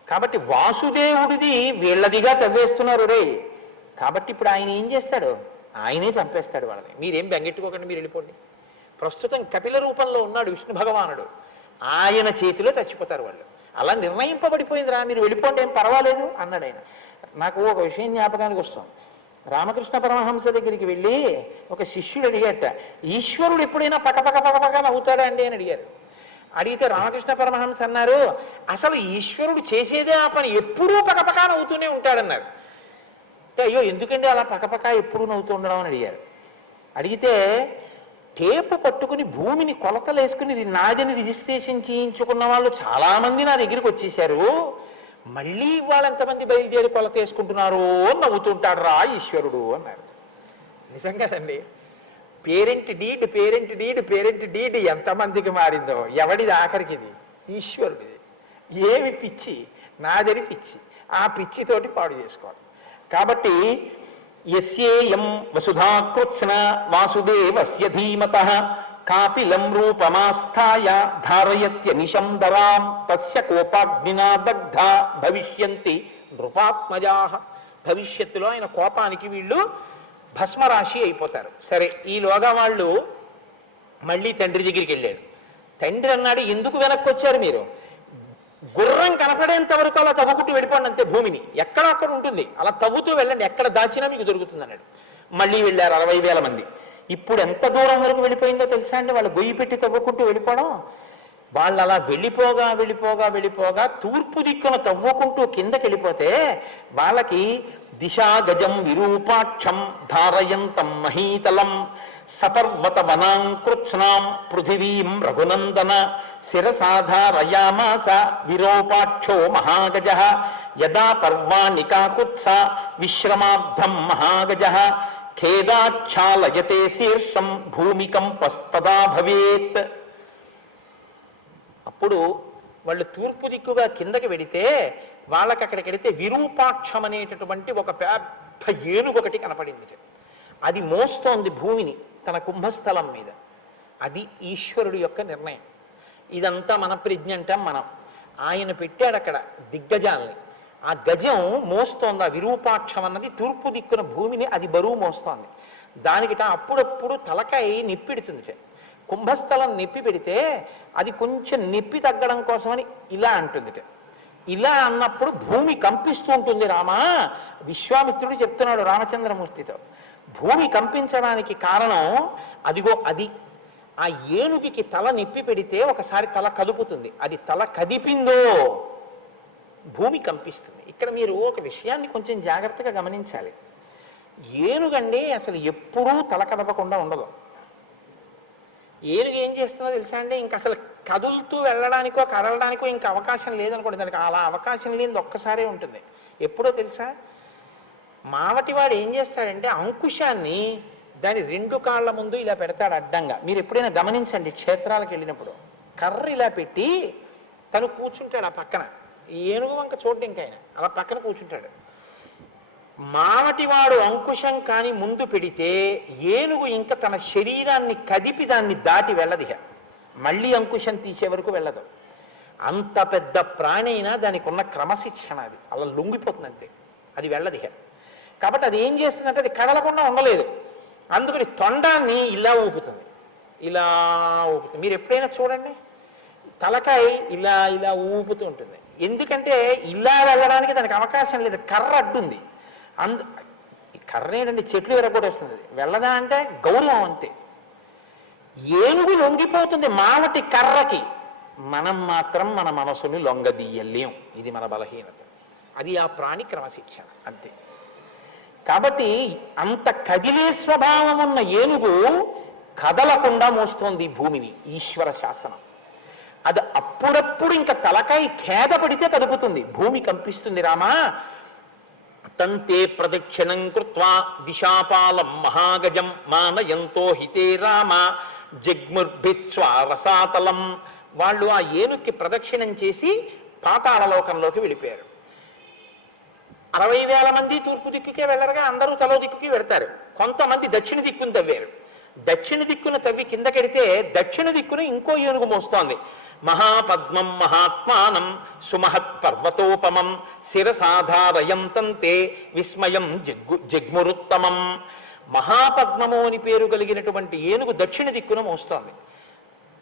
కాబట్టి వాసుదేవుడిది వీళ్ళదిగా తవ్వేస్తున్నారు రే. కాబట్టి ఇప్పుడు ఆయన ఏం చేస్తాడు, ఆయనే చంపేస్తాడు వాళ్ళని. మీరేం బెంగెట్టుకోకండి, మీరు వెళ్ళిపోండి. ప్రస్తుతం కపిల రూపంలో ఉన్నాడు విష్ణు భగవానుడు, ఆయన చేతిలో చచ్చిపోతారు వాళ్ళు. అలా నిర్ణయింపబడిపోయిందిరా, మీరు వెళ్ళిపోండి, ఏం పర్వాలేదు అన్నాడు ఆయన. నాకు ఒక విషయం జ్ఞాపకానికి వస్తుంది. రామకృష్ణ పరమహంస దగ్గరికి వెళ్ళి ఒక శిష్యుడు అడిగాట, ఈశ్వరుడు ఎప్పుడైనా పకపక నవ్వుతాడా అండి అని అడిగారు. అడిగితే రామకృష్ణ పరమహంస అన్నారు, అసలు ఈశ్వరుడు చేసేదే ఆ పని, ఎప్పుడూ పకపక నవ్వుతూనే ఉంటాడన్నారు. అయ్యో ఎందుకండి అలా పకపక ఎప్పుడూ నవ్వుతూ ఉండడం అని అడిగారు. అడిగితే టేపు పట్టుకుని భూమిని కొలతలు వేసుకుని ఇది నాదని రిజిస్ట్రేషన్ చేయించుకున్న వాళ్ళు చాలామంది నా దగ్గరికి వచ్చేసారు, మళ్ళీ వాళ్ళు ఎంతమంది బయలుదేరి కొలత వేసుకుంటున్నారో నవ్వుతుంటాడు రా ఈశ్వరుడు అన్నారు. నిజం కదండి. పేరెంట్ డీడ్ ఎంతమందికి మారిందో, ఎవడిది ఆఖరికి? ఇది ఈశ్వరుడిది. ఏమి పిచ్చి, నాదని పిచ్చి, ఆ పిచ్చితోటి పాడు చేసుకోవాలి. కాబట్టి యస్యేయం వసుధాకృత్స్న వాసుదేవస్య ధీమతః కాపిలం రూపమాస్థాయ ధారయత్యనిశం ధరాం తస్య కోపాగ్నినా దగ్ధ భవిష్యంతి నృపాత్మజాః. భవిష్యత్తులో ఆయన కోపానికి వీళ్ళు భస్మరాశి అయిపోతారు. సరే, ఈలోగా వాళ్ళు మళ్ళీ తండ్రి దగ్గరికి వెళ్ళాడు. తండ్రి అన్నాడు, ఎందుకు వెనక్కి వచ్చారు మీరు? గుర్రం కనపడేంత వరకు అలా తవ్వుకుంటూ వెళ్ళిపోండి అంతే, భూమిని ఎక్కడ అక్కడ ఉంటుంది, అలా తవ్వుతూ వెళ్ళండి, ఎక్కడ దాచినా మీకు దొరుకుతుంది అన్నాడు. మళ్ళీ వెళ్ళారు 60,000 మంది. ఇప్పుడు ఎంత దూరం వరకు వెళ్ళిపోయిందో తెలుసా అండి? వాళ్ళు గొయ్యి పెట్టి తవ్వుకుంటూ వెళ్ళిపోవడం. వాళ్ళు అలా వెళ్ళిపోగా తూర్పు దిక్కున తవ్వుకుంటూ కిందకి వెళ్ళిపోతే వాళ్ళకి దిశా గజం విరూపాక్షం ధారయంతం మహీతలం సపర్వత వనాంకృత్స్నాం పృథివీం రఘునందన శిరసాధారయామాస విరూపాక్షో మహాగజ యదా పర్వాణి కాకుత్స విశ్రమార్థం మహాగజ ఖేదాచ్ఛాలయతే శీర్షం భూమికంపస్తదా భవేత్. అప్పుడు వాళ్ళు తూర్పు దిక్కుగా కిందకి వెడితే వాళ్ళకి అక్కడికి వెడితే విరూపాక్షం అనేటటువంటి ఒక పెద్ద ఏనుగు ఒకటి కనపడింది. అది మోస్తోంది భూమిని తన కుంభస్థలం మీద. అది ఈశ్వరుడు యొక్క నిర్ణయం. ఇదంతా మన ప్రజ్ఞ అంటాం మనం. ఆయన పెట్టాడు అక్కడ దిగ్గజాలని. ఆ గజం మోస్తోంది. ఆ విరూపాక్షం అన్నది తూర్పు దిక్కున భూమిని అది బరువు మోస్తోంది. దానికిట అప్పుడప్పుడు తలకాయ నిప్పిడుతుంది. కుంభస్థలం నొప్పి పెడితే అది కొంచెం నొప్పి తగ్గడం కోసమని ఇలా అంటుంది. ఇలా అన్నప్పుడు భూమి కంపిస్తూ ఉంటుంది. రామా, విశ్వామిత్రుడు చెప్తున్నాడు రామచంద్రమూర్తితో, భూమి కంపించడానికి కారణం అదిగో అది. ఆ ఏనుగుకి తల నొప్పి పెడితే ఒకసారి తల కదుపుతుంది. అది తల కదిపిందో భూమి కంపిస్తుంది. ఇక్కడ మీరు ఒక విషయాన్ని కొంచెం జాగ్రత్తగా గమనించాలి. ఏనుగండి అసలు ఎప్పుడూ తల కదపకుండా ఉండదు. ఏనుగు ఏం చేస్తుందో తెలుసా అండి? ఇంక అసలు కదులుతూ వెళ్ళడానికో కదలడానికో ఇంకా అవకాశం లేదనుకోండి. దానికి అలా అవకాశం లేనిది ఒక్కసారే ఉంటుంది. ఎప్పుడో తెలుసా? మావటివాడు ఏం చేస్తాడంటే అంకుశాన్ని దాని 2 కాళ్ళ ముందు ఇలా పెడతాడు అడ్డంగా. మీరు ఎప్పుడైనా గమనించండి, క్షేత్రాలకు వెళ్ళినప్పుడు కర్ర ఇలా పెట్టి తను కూర్చుంటాడు ఆ పక్కన. ఏనుగు వంక చూడండి, ఇంకా ఆయన అలా పక్కన కూర్చుంటాడు. మావటివాడు అంకుశం కాని ముందు పెడితే ఏనుగు ఇంకా తన శరీరాన్ని కదిపి దాన్ని దాటి వెళ్ళదిహ. మళ్ళీ అంకుశం తీసే వరకు వెళ్ళదు. అంత పెద్ద ప్రాణి అయినా దానికి ఉన్న క్రమశిక్షణ అది అలా లొంగిపోతుంది అంతే. అది వెళ్ళదిహ. కాబట్టి అది ఏం చేస్తుందంటే అది కదలకుండా ఉండలేదు. అందుకని తొండాన్ని ఇలా ఊపుతుంది, ఇలా ఊపుతుంది. మీరు ఎప్పుడైనా చూడండి, తలకాయ ఇలా ఇలా ఊపుతూ ఉంటుంది. ఎందుకంటే ఇలా వెళ్ళడానికి దానికి అవకాశం లేదు, కర్ర అడ్డుంది. కర్ర ఏంటంటే చెట్లు ఎరగొట్టేస్తుంది. వెళ్ళదా అంటే గౌరవం అంతే. ఏనుగు లొంగిపోతుంది మావటి కర్రకి, మనం మాత్రం మన మనసుని లొంగదీయలేం. ఇది మన బలహీనత. అది ఆ ప్రాణి క్రమశిక్షణ అంతే. కాబట్టి అంత కదిలే స్వభావం ఉన్న ఏనుగు కదలకుండా మోస్తోంది భూమిని. ఈశ్వర శాసనం అది. అప్పుడప్పుడు ఇంకా తలకాయ ఖేద పడితే కదుపుతుంది, భూమి కంపిస్తుంది. రామా తంతే ప్రదక్షిణం కృత్వా దిశాపాలం మహాగజం మానయంతో హితే రామ జగ్ముర్భిత్స్వా రసాతలం. వాళ్ళు ఆ ఏనుక్కి ప్రదక్షిణం చేసి పాతాళలోకంలోకి వెళ్ళిపోయారు. 60,000 మంది తూర్పు దిక్కుకే వెళ్ళరుగా, అందరూ తలో దిక్కుకి వెడతారు. కొంతమంది దక్షిణ దిక్కును తవ్వారు. దక్షిణ దిక్కును తవ్వి కిందకెడితే దక్షిణ దిక్కును ఇంకో ఏనుగు మోస్తోంది. మహాపద్మం మహాత్మానం సుమహత్ పర్వతోపమం శిరసాధారయంతంతే విస్మయం జగ్మురుత్తమం. మహాపద్మము అని పేరు కలిగినటువంటి ఏనుగు దక్షిణ దిక్కును మోస్తోంది.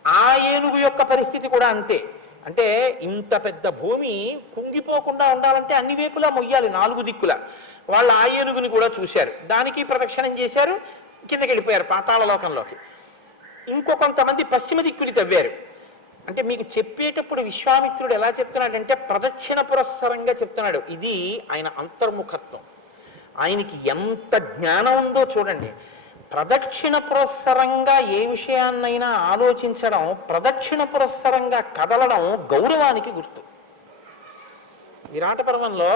ఆ ఏనుగు యొక్క పరిస్థితి కూడా అంతే. అంటే ఇంత పెద్ద భూమి కుంగిపోకుండా ఉండాలంటే అన్ని వైపులా మొయ్యాలి, 4 దిక్కులా. వాళ్ళు ఆ ఏనుగుని కూడా చూశారు, దానికి ప్రదక్షిణం చేశారు, కిందకి వెళ్ళిపోయారు పాతాళలోకంలోకి. కొంతమంది పశ్చిమ దిక్కుని తవ్వారు. అంటే మీకు చెప్పేటప్పుడు విశ్వామిత్రుడు ఎలా చెప్తున్నాడంటే ప్రదక్షిణ పురస్సరంగా చెప్తున్నాడు. ఇది ఆయన అంతర్ముఖత్వం. ఆయనకి ఎంత జ్ఞానం ఉందో చూడండి. ప్రదక్షిణ పురస్సరంగా ఏ విషయాన్నైనా ఆలోచించడం, ప్రదక్షిణ పురస్సరంగా కదలడం గౌరవానికి గుర్తు. విరాట పర్వంలో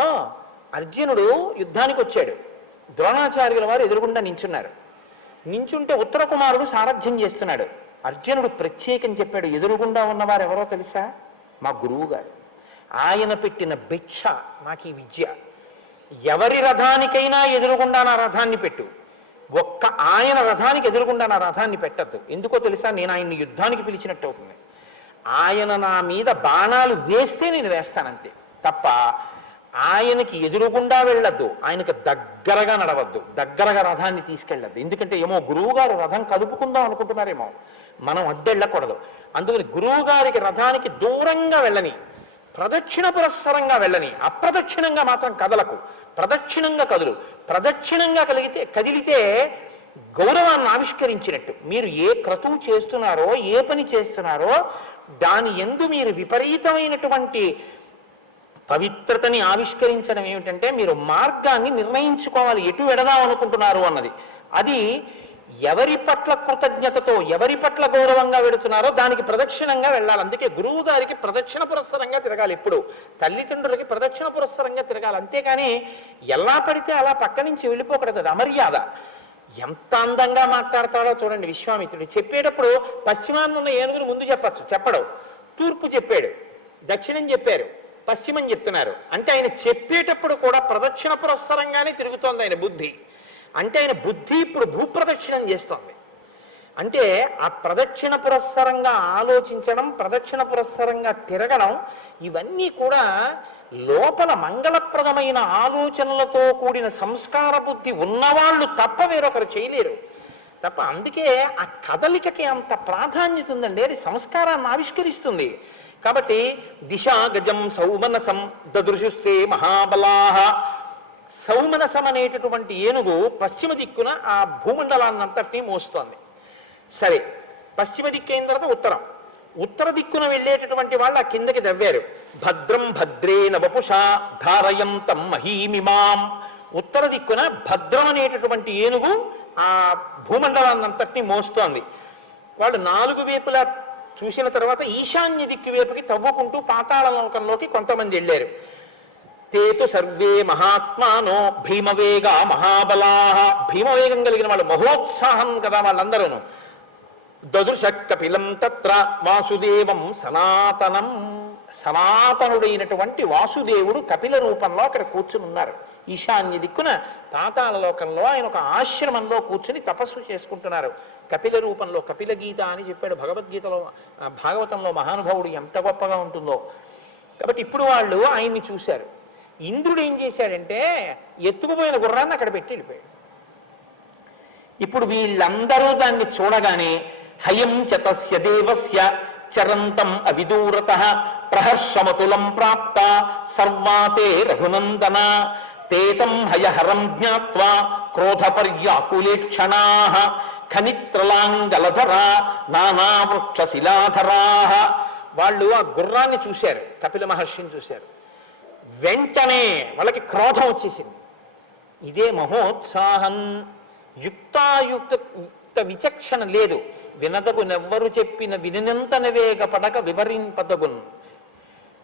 అర్జునుడు యుద్ధానికి వచ్చాడు. ద్రోణాచార్యుల వారు ఎదురుగుండా నించున్నారు. నించుంటే ఉత్తర కుమారుడు సారథ్యం చేస్తున్నాడు. అర్జునుడు ప్రత్యేకం చెప్పాడు, ఎదురుగుండా ఉన్నవారు ఎవరో తెలుసా? మా గురువు గారు. ఆయన పెట్టిన భిక్ష నాకు ఈ విద్య. ఎవరి రథానికైనా ఎదురుగుండా నా రథాన్ని పెట్టు, ఒక్క ఆయన రథానికి ఎదురుగుండా నా రథాన్ని పెట్టద్దు. ఎందుకో తెలుసా? నేను ఆయన్ని యుద్ధానికి పిలిచినట్టు అవుతుంది. ఆయన నా మీద బాణాలు వేస్తే నేను వేస్తానంతే తప్ప ఆయనకి ఎదురుగుండా వెళ్ళద్దు, ఆయనకు దగ్గరగా నడవద్దు, దగ్గరగా రథాన్ని తీసుకెళ్ళద్దు. ఎందుకంటే ఏమో గురువు గారు రథం కదుపుకుందాం అనుకుంటున్నారేమో, మనం అడ్డెళ్ళకూడదు. అందుకని గురువు గారికి రథానికి దూరంగా వెళ్ళని, ప్రదక్షిణ పురస్సరంగా వెళ్ళని, అప్రదక్షిణంగా మాత్రం కదలకు. ప్రదక్షిణంగా కదులు. ప్రదక్షిణంగా కదిలితే గౌరవాన్ని ఆవిష్కరించినట్టు. మీరు ఏ క్రతువు చేస్తున్నారో, ఏ పని చేస్తున్నారో దాని యందు మీరు విపరీతమైనటువంటి పవిత్రతని ఆవిష్కరించడం ఏమిటంటే మీరు మార్గాన్ని నిర్ణయించుకోవాలి, ఎటు వెడదాం అనుకుంటున్నారు అన్నది. అది ఎవరి పట్ల కృతజ్ఞతతో, ఎవరి పట్ల గౌరవంగా వెడుతున్నారో దానికి ప్రదక్షిణంగా వెళ్ళాలి. అందుకే గురువు గారికి ప్రదక్షిణ పురస్సరంగా తిరగాలి. ఎప్పుడు తల్లిదండ్రులకి ప్రదక్షిణ పురస్సరంగా తిరగాలి. అంతేకాని ఎలా పడితే అలా పక్క నుంచి వెళ్ళిపోకూడదు, అది అమర్యాద. ఎంత అందంగా మాట్లాడతాడో చూడండి విశ్వామిత్రుడు. చెప్పేటప్పుడు పశ్చిమాన్న ఉన్న ఏనుగును ముందు చెప్పచ్చు, చెప్పడు. తూర్పు చెప్పాడు, దక్షిణం చెప్పారు, పశ్చిమం చెప్తున్నారు. అంటే ఆయన చెప్పేటప్పుడు కూడా ప్రదక్షిణ పురస్సరంగానే తిరుగుతోంది ఆయన బుద్ధి. అంటే ఆయన బుద్ధి ఇప్పుడు భూప్రదక్షిణం చేస్తోంది. అంటే ఆ ప్రదక్షిణ పురస్సరంగా ఆలోచించడం, ప్రదక్షిణ పురస్సరంగా తిరగడం, ఇవన్నీ కూడా లోపల మంగళప్రదమైన ఆలోచనలతో కూడిన సంస్కార బుద్ధి ఉన్నవాళ్ళు తప్ప వేరొకరు చేయలేరు తప్ప. అందుకే ఆ కదలికకి అంత ప్రాధాన్యత ఉందండి, అది సంస్కారాన్ని ఆవిష్కరిస్తుంది. కాబట్టి దిశా గజం సౌమనసం దదృశుస్తే మహాబలాహ. సౌమనసం అనేటటువంటి ఏనుగు పశ్చిమ దిక్కున ఆ భూమండలాన్నంతటినీ మోస్తోంది. సరే, పశ్చిమ దిక్కు అయిన తర్వాత ఉత్తరం. ఉత్తర దిక్కున వెళ్ళేటటువంటి వాళ్ళు ఆ కిందకి దవ్వారు. భద్రం భద్రేన వపుషా ధారయంతం మహీమిమాం. ఉత్తర దిక్కున భద్రం అనేటటువంటి ఏనుగు ఆ భూమండలాన్నంతటినీ మోస్తోంది. వాళ్ళు నాలుగు వైపులా చూసిన తర్వాత ఈశాన్య దిక్కు వైపుకి తవ్వుకుంటూ పాతాళ లోకంలోకి కొంతమంది వెళ్ళారు. తేతు సర్వే మహాత్మానో భీమవేగ మహాబలాహ. భీమవేగం కలిగిన వాళ్ళు, మహోత్సాహం కదా వాళ్ళందరూను. దదృశ కపిలం తత్ర వాసుదేవం సనాతనం. సనాతనుడైనటువంటి వాసుదేవుడు కపిల రూపంలో అక్కడ కూర్చుని ఉన్నారు. ఈశాన్య దిక్కున పాతాళ లోకంలో ఆయన ఒక ఆశ్రమంలో కూర్చుని తపస్సు చేసుకుంటున్నారు. కపిల రూపంలో. కపిల గీత అని చెప్పాడు భగవద్గీతలో, భాగవతంలో మహానుభావుడు ఎంత గొప్పగా ఉంటుందో. కాబట్టి ఇప్పుడు వాళ్ళు ఆయన్ని చూశారు. ఇంద్రుడు ఏం చేశాడంటే ఎత్తుకుపోయిన గుర్రాన్ని అక్కడ పెట్టి వెళ్ళిపోయాడు. ఇప్పుడు వీళ్ళందరూ దాన్ని చూడగానే హయం చతస్య దేవస్య చరంతం అవిదూరతః ప్రహర్షమతులం ప్రాప్త సర్వాతే రఘునందన తేతం హయహరం జ్ఞాత్వా క్రోధపర్యాకులేక్షణాః ఖనిత్రలాంగలధరా నానావృక్షశిలాధరాః. వాళ్ళు ఆ గుర్రాన్ని చూశారు, కపిల మహర్షిని చూశారు. వెంటనే వాళ్ళకి క్రోధం వచ్చేసింది. ఇదే మహోత్సాహం. యుక్త విచక్షణ లేదు. వినదగునెవ్వరు చెప్పిన వినినంతనవేగ పడక వివరింపదగున్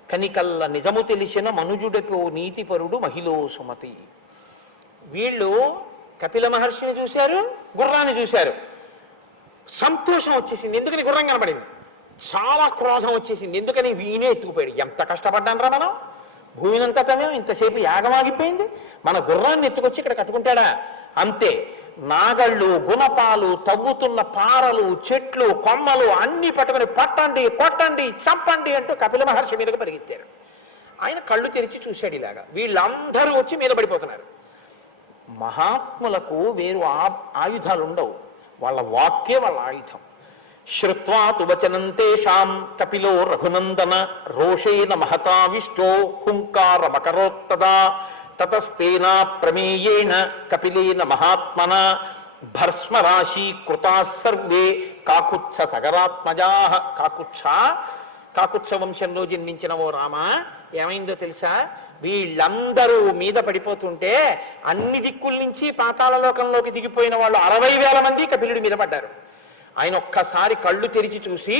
కనికల్ల నిజము తెలిసిన మనుజుడపో నీతిపరుడు మహిళో సుమతి. వీళ్ళు కపిల మహర్షిని చూశారు, గుర్రాన్ని చూశారు. సంతోషం వచ్చేసింది, ఎందుకని గుర్రం కనబడింది. చాలా క్రోధం వచ్చేసింది, ఎందుకని వీనే ఎత్తుకుపోయాడు. ఎంత కష్టపడ్డాను రా మనం, భూమినంతా తమే ఇంతసేపు యాగమాగిపోయింది, మన గుర్రాన్ని ఎత్తుకొచ్చి ఇక్కడ కట్టుకుంటాడా. అంతే, నాగళ్ళు, గుణపాలు, తవ్వుతున్న పారలు, చెట్లు, కొమ్మలు అన్ని పట్టుకుని పట్టండి, కొట్టండి, చంపండి అంటూ కపిల మహర్షి మీదకి పరిగెత్తారు. ఆయన కళ్ళు తెరిచి చూశాడు ఇలాగా. వీళ్ళందరూ వచ్చి మీద పడిపోతున్నారు. మహాత్ములకు వేరు ఆయుధాలు ఉండవు, వాళ్ళ వాక్యే వాళ్ళ ఆయుధం. శ్రుత్వా తు వచనం తేషాం కపిలో రఘునందన రోషేణ మహతావిష్టో హుంకారమకరోత్తదా తతస్తేనా ప్రమేయేణ కపిలేన మహాత్మన భస్మరాశి కృతా సర్వే కాకుత్స సగరాత్మజా. కాకుత్స వంశంలో జన్మించిన ఓ రామ, ఏమైందో తెలుసా? వీళ్ళందరూ మీద పడిపోతుంటే అన్ని దిక్కుల నుంచి పాతాళ లోకంలోకి దిగిపోయిన వాళ్ళు 60,000 మంది కపిలుడి మీద పడ్డారు. ఆయన ఒక్కసారి కళ్ళు తెరిచి చూసి,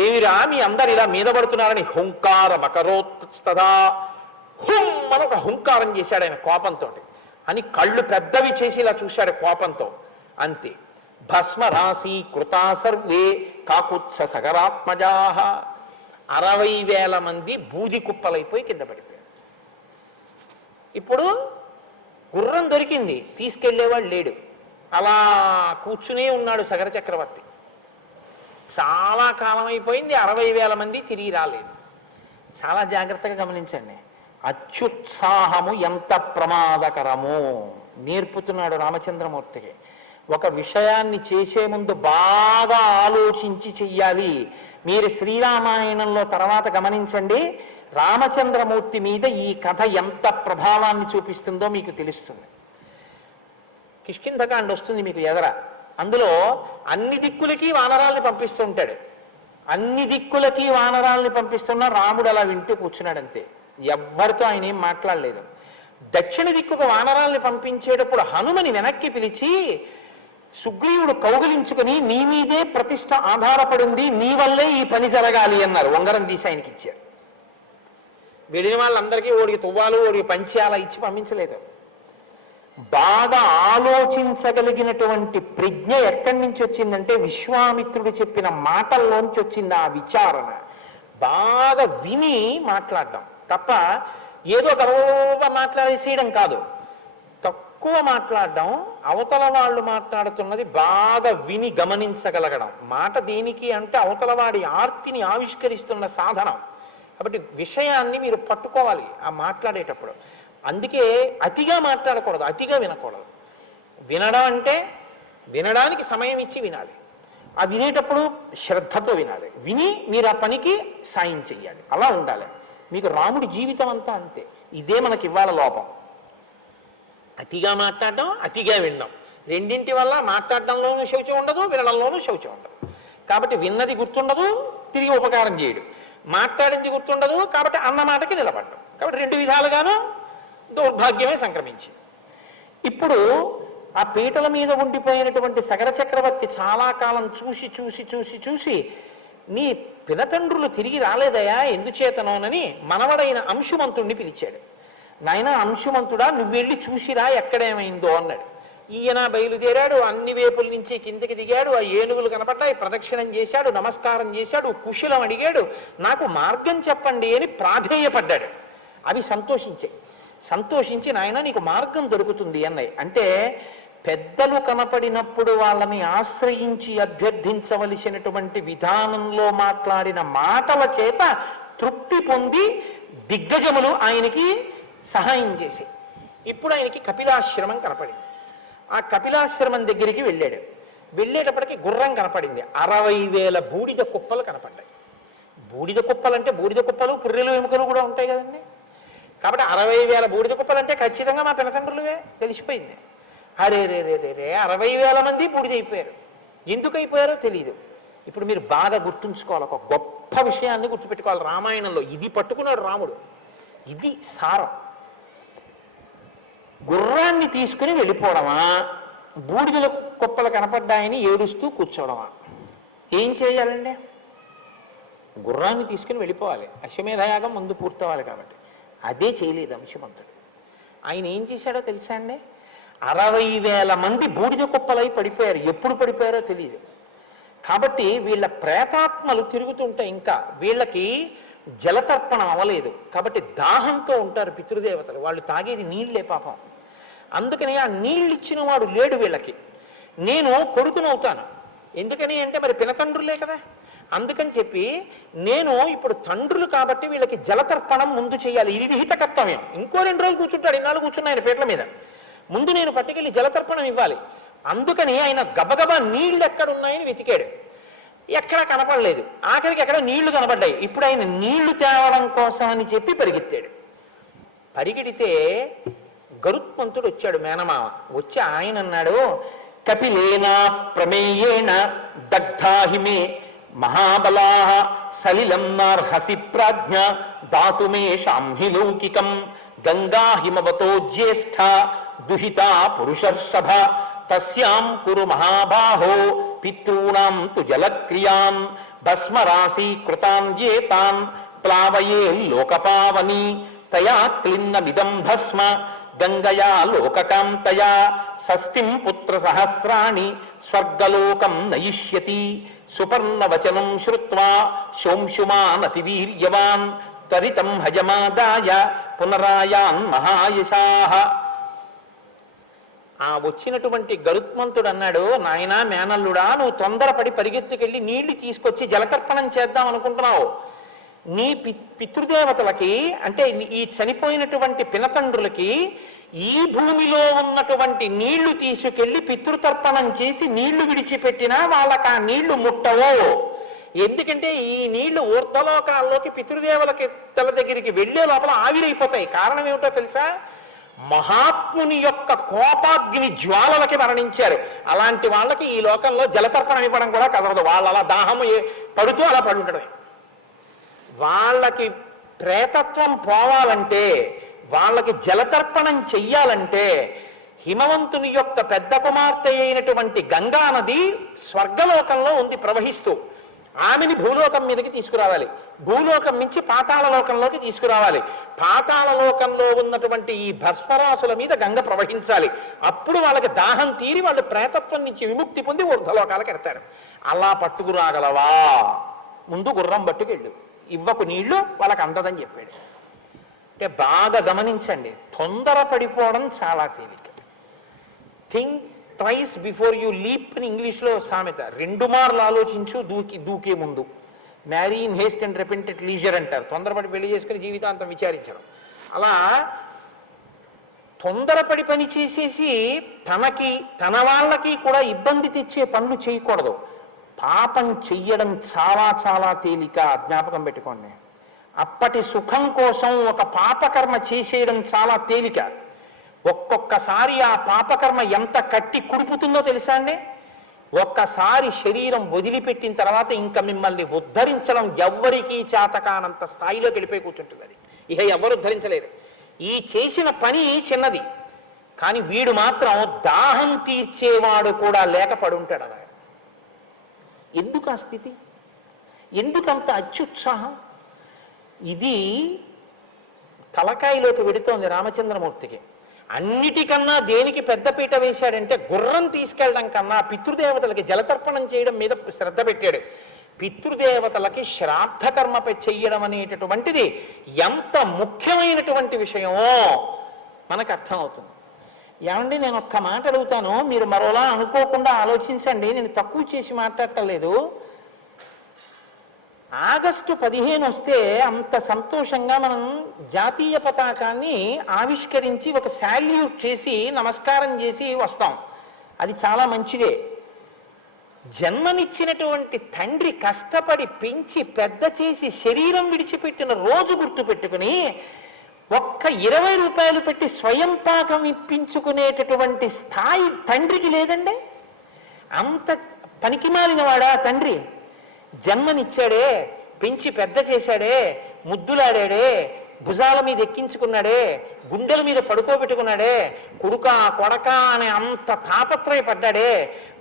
ఏమిరా మీ అందరు ఇలా మీద పడుతున్నారని హుంకార మకరోత్తదా, హుం అని ఒక హుంకారం చేశాడు ఆయన కోపంతో. అని కళ్ళు పెద్దవి చేసి ఇలా చూశాడు కోపంతో. అంతే, భస్మరాశి కృతా సర్వే కాకుత్స సగరాత్మజా. 60,000 మంది బూది కుప్పలైపోయి కింద పడిపోయారు. ఇప్పుడు గుర్రం దొరికింది, తీసుకెళ్లేవాడు లేడు. అలా కూర్చునే ఉన్నాడు సగర చక్రవర్తి. చాలా కాలం అయిపోయింది, 60,000 మంది తిరిగి రాలేదు. చాలా జాగ్రత్తగా గమనించండి, అత్యుత్సాహము ఎంత ప్రమాదకరమో నేర్పుతున్నాడు రామచంద్రమూర్తికి. ఒక విషయాన్ని చేసే ముందు బాగా ఆలోచించి చెయ్యాలి. మీరు శ్రీరామాయణంలో తర్వాత గమనించండి, రామచంద్రమూర్తి మీద ఈ కథ ఎంత ప్రభావాన్ని చూపిస్తుందో మీకు తెలుస్తుంది. కిష్కింధకాండ వస్తుంది మీకు ఎదర. అందులో అన్ని దిక్కులకి వానరాల్ని పంపిస్తూ ఉంటాడు. అన్ని దిక్కులకి వానరాల్ని పంపిస్తున్నా రాముడు అలా వింటూ కూర్చున్నాడు అంతే. ఎవ్వరితో ఆయన ఏం మాట్లాడలేదు. దక్షిణ దిక్కుకు వానరాల్ని పంపించేటప్పుడు హనుమని వెనక్కి పిలిచి సుగ్రీవుడు కౌగిలించుకుని నీ మీదే ప్రతిష్ట ఆధారపడింది, నీ వల్లే ఈ పని జరగాలి అన్నారు. ఉంగరం తీసి ఆయనకి ఇచ్చారు. వెళ్ళిన వాళ్ళందరికీ ఓడికి తువ్వాలు ఓడికి పంచాల ఇచ్చి పంపించలేదు. బాగా ఆలోచించగలిగినటువంటి ప్రజ్ఞ ఎక్కడి నుంచి వచ్చిందంటే విశ్వామిత్రుడు చెప్పిన మాటల్లోంచి వచ్చింది ఆ విచారణ. బాగా విని మాట్లాడడం తప్ప ఏదో గర్వంగా మాట్లాడేసేయడం కాదు. తక్కువ మాట్లాడడం, అవతల వాళ్ళు మాట్లాడుతున్నది బాగా విని గమనించగలగడం. మాట దేనికి అంటే అవతల వాడి ఆర్తిని ఆవిష్కరిస్తున్న సాధనం. కాబట్టి విషయాన్ని మీరు పట్టుకోవాలి ఆ మాట్లాడేటప్పుడు. అందుకే అతిగా మాట్లాడకూడదు, అతిగా వినకూడదు. వినడం అంటే వినడానికి సమయం ఇచ్చి వినాలి. ఆ వినేటప్పుడు శ్రద్ధతో వినాలి. విని మీరు ఆ పనికి సాయం చెయ్యాలి. అలా ఉండాలి. మీకు రాముడి జీవితం అంతా అంతే. ఇదే మనకి ఇవ్వాల లోపం. అతిగా మాట్లాడడం, అతిగా వినడం. రెండింటి వల్ల మాట్లాడడంలోనూ శౌచం ఉండదు, వినడంలోనూ శౌచం ఉండదు. కాబట్టి విన్నది గుర్తుండదు, తిరిగి ఉపకారం చేయడు. మాట్లాడింది గుర్తుండదు, కాబట్టి అన్న మాటకి నిలబడ్డం. కాబట్టి రెండు విధాలుగాను దౌర్భాగ్యమే సంక్రమించింది. ఇప్పుడు ఆ పీటల మీద ఉండిపోయినటువంటి సగర చక్రవర్తి చాలా కాలం చూసి చూసి చూసి చూసి నీ పినతండ్రులు తిరిగి రాలేదయా ఎందుచేతనోనని మనవడైన అంశుమంతుణ్ణి పిలిచాడు. నాయన అంశుమంతుడా, నువ్వు వెళ్ళి చూసిరా ఎక్కడేమైందో అన్నాడు. ఈయన బయలుదేరాడు. అన్ని వేపుల నుంచి కిందకి దిగాడు. ఆ ఏనుగులు కనపడ్డాయి. ప్రదక్షిణం చేశాడు, నమస్కారం చేశాడు, కుశలం అడిగాడు. నాకు మార్గం చెప్పండి అని ప్రాధేయపడ్డాడు. అవి సంతోషించాయి. సంతోషించి నాయన నీకు మార్గం దొరుకుతుంది అన్నాయి. అంటే పెద్దలు కనపడినప్పుడు వాళ్ళని ఆశ్రయించి అభ్యర్థించవలసినటువంటి విధానంలో మాట్లాడిన మాటల చేత తృప్తి పొంది దిగ్గజములు ఆయనకి సహాయం చేసి ఇప్పుడు ఆయనకి కపిలాశ్రమం కనపడింది. ఆ కపిలాశ్రమం దగ్గరికి వెళ్ళాడు. వెళ్ళేటప్పటికి గుర్రం కనపడింది. 60,000 బూడిద కుప్పలు కనపడ్డాయి. బూడిద కుప్పలు అంటే బూడిద కుప్పలు పుర్రెలు ఎముకలు కూడా ఉంటాయి కదండి. కాబట్టి 60,000 బూడిద కుప్పలు అంటే ఖచ్చితంగా మా పినతండ్రులవే తెలిసిపోయింది. అరే రే రే రే రే 60,000 మంది బూడిదైపోయారు. ఎందుకు అయిపోయారో తెలియదు. ఇప్పుడు మీరు బాగా గుర్తుంచుకోవాలి. ఒక గొప్ప విషయాన్ని గుర్తుపెట్టుకోవాలి. రామాయణంలో ఇది పట్టుకున్నాడు రాముడు. ఇది సారం. గుర్రాన్ని తీసుకుని వెళ్ళిపోవడమా, బూడిదల కుప్పలు కనపడ్డాయని ఏడుస్తూ కూర్చోవడమా? ఏం చేయాలండి? గుర్రాన్ని తీసుకుని వెళ్ళిపోవాలి. అశ్వమేధయాగం ముందు పూర్తవ్వాలి కాబట్టి. అదే చేయలేదు అంశుమంతుడు. ఆయన ఏం చేశాడో తెలుసా అండి? 60,000 మంది బూడిద కుప్పలై పడిపోయారు. ఎప్పుడు పడిపోయారో తెలియదు. కాబట్టి వీళ్ళ ప్రేతాత్మలు తిరుగుతుంటాయి. ఇంకా వీళ్ళకి జలతర్పణం అవ్వలేదు కాబట్టి దాహంతో ఉంటారు పితృదేవతలు. వాళ్ళు తాగేది నీళ్లే పాపం. అందుకని ఆ నీళ్ళు ఇచ్చిన వాడు లేడు వీళ్ళకి. నేను కొడుకునవుతాను. ఎందుకని అంటే మరి పినతండ్రులే కదా. అందుకని చెప్పి నేను ఇప్పుడు తండ్రులు కాబట్టి వీళ్ళకి జలతర్పణం ముందు చేయాలి. ఇది విహిత కర్తవ్యం. ఇంకో 2 రోజులు కూర్చుంటాడు. ఇన్నాళ్ళు కూర్చున్నాయన పీటల మీద. ముందు నేను పట్టుకెళ్ళి జలతర్పణం ఇవ్వాలి. అందుకని ఆయన గబగబా నీళ్లు ఎక్కడున్నాయని వెతికాడు. ఎక్కడ కనపడలేదు. ఆఖరికి ఎక్కడ నీళ్లు కనపడ్డాయి. ఇప్పుడు ఆయన నీళ్లు తేవడం కోసం అని చెప్పి పరిగెత్తాడు. పరిగెడితే గరుత్మంతుడు వచ్చాడు, మేనమామ. వచ్చి ఆయన అన్నాడు, కపిలేన ప్రమేయేణ దగ్ధాహిమే మహాబలా సలిలం నార్హసి ప్రాజ్ఞ దాతుమే శాంహి లౌకికం గంగాహిమవతో జ్యేష్ఠ దుహితా పురుషర్షభ తస్యాం కురు మహాబాహో పితॄణాం తు జలక్రియాన్ భస్మరాశి కృతాన్ ఏతాన్ ప్లావయే లోకపావని తయా క్లిన్నమిదం భస్మ గంగయా లోకకాంతయా షష్ఠిం పుత్ర సహస్రాణి స్వర్గలోకం నయిష్యతి సుపర్ణవచనం శ్రుత్వా శోంశుమానతివీర్యవాన్ త్వరితం హయమాదాయ పునరాయాన్ మహాయశాః. ఆ వచ్చినటువంటి గరుత్మంతుడు అన్నాడు, నాయనా మేనల్లుడా, నువ్వు తొందరపడి పరిగెత్తుకెళ్ళి నీళ్లు తీసుకొచ్చి జలతర్పణం చేద్దాం అనుకుంటున్నావు. నీ పితృదేవతలకి అంటే ఈ చనిపోయినటువంటి పినతండ్రులకి ఈ భూమిలో ఉన్నటువంటి నీళ్లు తీసుకెళ్లి పితృతర్పణం చేసి నీళ్లు విడిచిపెట్టినా వాళ్ళకి ఆ నీళ్లు ముట్టవో. ఎందుకంటే ఈ నీళ్లు ఊర్ధలోకాల్లోకి పితృదేవతల దగ్గరికి వెళ్లే లోపల ఆవిరైపోతాయి. కారణం ఏమిటో తెలుసా? మహాత్ముని యొక్క కోపాగ్ని జ్వాలలకి మరణించారు. అలాంటి వాళ్ళకి ఈ లోకంలో జలతర్పణం ఇవ్వడం కూడా కదలదు. వాళ్ళు అలా దాహము పడుతూ అలా పడి ఉండడమే. వాళ్ళకి ప్రేతత్వం పోవాలంటే, వాళ్ళకి జలతర్పణం చెయ్యాలంటే హిమవంతుని యొక్క పెద్ద కుమార్తె అయినటువంటి గంగా నది స్వర్గలోకంలో ఉంది ప్రవహిస్తూ. ఆమెని భూలోకం మీదకి తీసుకురావాలి, భూలోకం నుంచి పాతాళ లోకంలోకి తీసుకురావాలి. పాతాళ లోకంలో ఉన్నటువంటి ఈ భస్మరాసుల మీద గంగ ప్రవహించాలి. అప్పుడు వాళ్ళకి దాహం తీరి వాళ్ళు ప్రేతత్వం నుంచి విముక్తి పొంది ఊర్ధలోకాలకు ఎడతారు. అలా పట్టుకురాగలవా? ముందు గుర్రం పట్టుకెళ్ళు, ఇవ్వకు నీళ్లు వాళ్ళకి అందదని చెప్పాడు. అంటే బాగా గమనించండి, తొందర పడిపోవడం చాలా తేలిక. Think twice before you leap అని ఇంగ్లీష్లో సామెత. 2 మార్లు ఆలోచించు దూకే ముందు. Marry in Heist and repent at leisure అంటారు. తొందరపడి పెళ్లి చేసుకుని జీవితాంతం విచారించడం. అలా తొందరపడి పని చేసేసి తనకి తన వాళ్ళకి కూడా ఇబ్బంది తెచ్చే పనులు చేయకూడదు. పాపం చెయ్యడం చాలా చాలా తేలిక, జ్ఞాపకం పెట్టుకోండి. అప్పటి సుఖం కోసం ఒక పాపకర్మ చేసేయడం చాలా తేలిక. ఒక్కొక్కసారి ఆ పాపకర్మ ఎంత కట్టి కుడుపుతుందో తెలుసా అండి? ఒక్కసారి శరీరం వదిలిపెట్టిన తర్వాత ఇంకా మిమ్మల్ని ఉద్ధరించడం ఎవ్వరికీ చేతకానంత స్థాయిలోకి వెళ్ళిపోయి కూర్చుంటుంది. అది ఇక ఎవరు ఉద్ధరించలేరు. ఈ చేసిన పని చిన్నది, కానీ వీడు మాత్రం దాహం తీర్చేవాడు కూడా లేక పడుంటాడు. అలా ఎందుకు ఆ స్థితి? ఎందుకంత అత్యుత్సాహం? ఇది తలకాయలోకి వెడుతోంది రామచంద్రమూర్తికి. అన్నిటికన్నా దేనికి పెద్దపీట వేశాడంటే గుర్రం తీసుకెళ్ళడం కన్నా పితృదేవతలకి జలతర్పణం చేయడం మీద శ్రద్ధ పెట్టాడు. పితృదేవతలకి శ్రాద్ధకర్మ చెయ్యడం అనేటటువంటిది ఎంత ముఖ్యమైనటువంటి విషయమో మనకు అర్థమవుతుంది. ఏమండి, నేను ఒక్క మాట అడుగుతాను, మీరు మరోలా అనుకోకుండా ఆలోచించండి. నేను తక్కువ చేసి మాట్లాడటం లేదు. ఆగస్టు 15 వస్తే అంత సంతోషంగా మనం జాతీయ పతాకాన్ని ఆవిష్కరించి ఒక శాల్యూట్ చేసి నమస్కారం చేసి వస్తాం. అది చాలా మంచిదే. జన్మనిచ్చినటువంటి తండ్రి కష్టపడి పెంచి పెద్ద చేసి శరీరం విడిచిపెట్టిన రోజు గుర్తు పెట్టుకుని ఒక్క 20 రూపాయలు పెట్టి స్వయం పాకం ఇప్పించుకునేటటువంటి స్థాయి తండ్రికి లేదండి. అంత పనికిమాలిన వాడా తండ్రి? జన్మనిచ్చాడే, పెంచి పెద్ద చేశాడే, ముద్దులాడాడే, భుజాల మీద ఎక్కించుకున్నాడే, గుండెల మీద పడుకోబెట్టుకున్నాడే, కొడక అనే అంత తాపత్రయపడ్డాడే,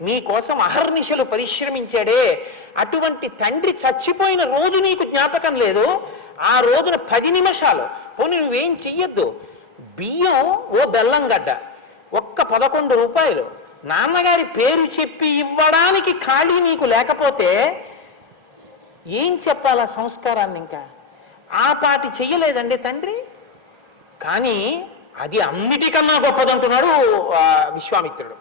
మీకోసం అహర్నిశలు పరిశ్రమించాడే. అటువంటి తండ్రి చచ్చిపోయిన రోజు నీకు జ్ఞాపకం లేదు. ఆ రోజున 10 నిమిషాలు పోనీ నువ్వేం చెయ్యొద్దు. బియ్యం ఓ బెల్లం గడ్డ ఒక్క 11 రూపాయలు నాన్నగారి పేరు చెప్పి ఇవ్వడానికి ఖాళీ నీకు లేకపోతే ఏం చెప్పాలా సంస్కారాన్ని? ఇంకా ఆ పాటి చెయ్యలేదండి తండ్రి. కానీ అది అన్నిటికన్నా గొప్పదంటున్నాడు విశ్వామిత్రుడు.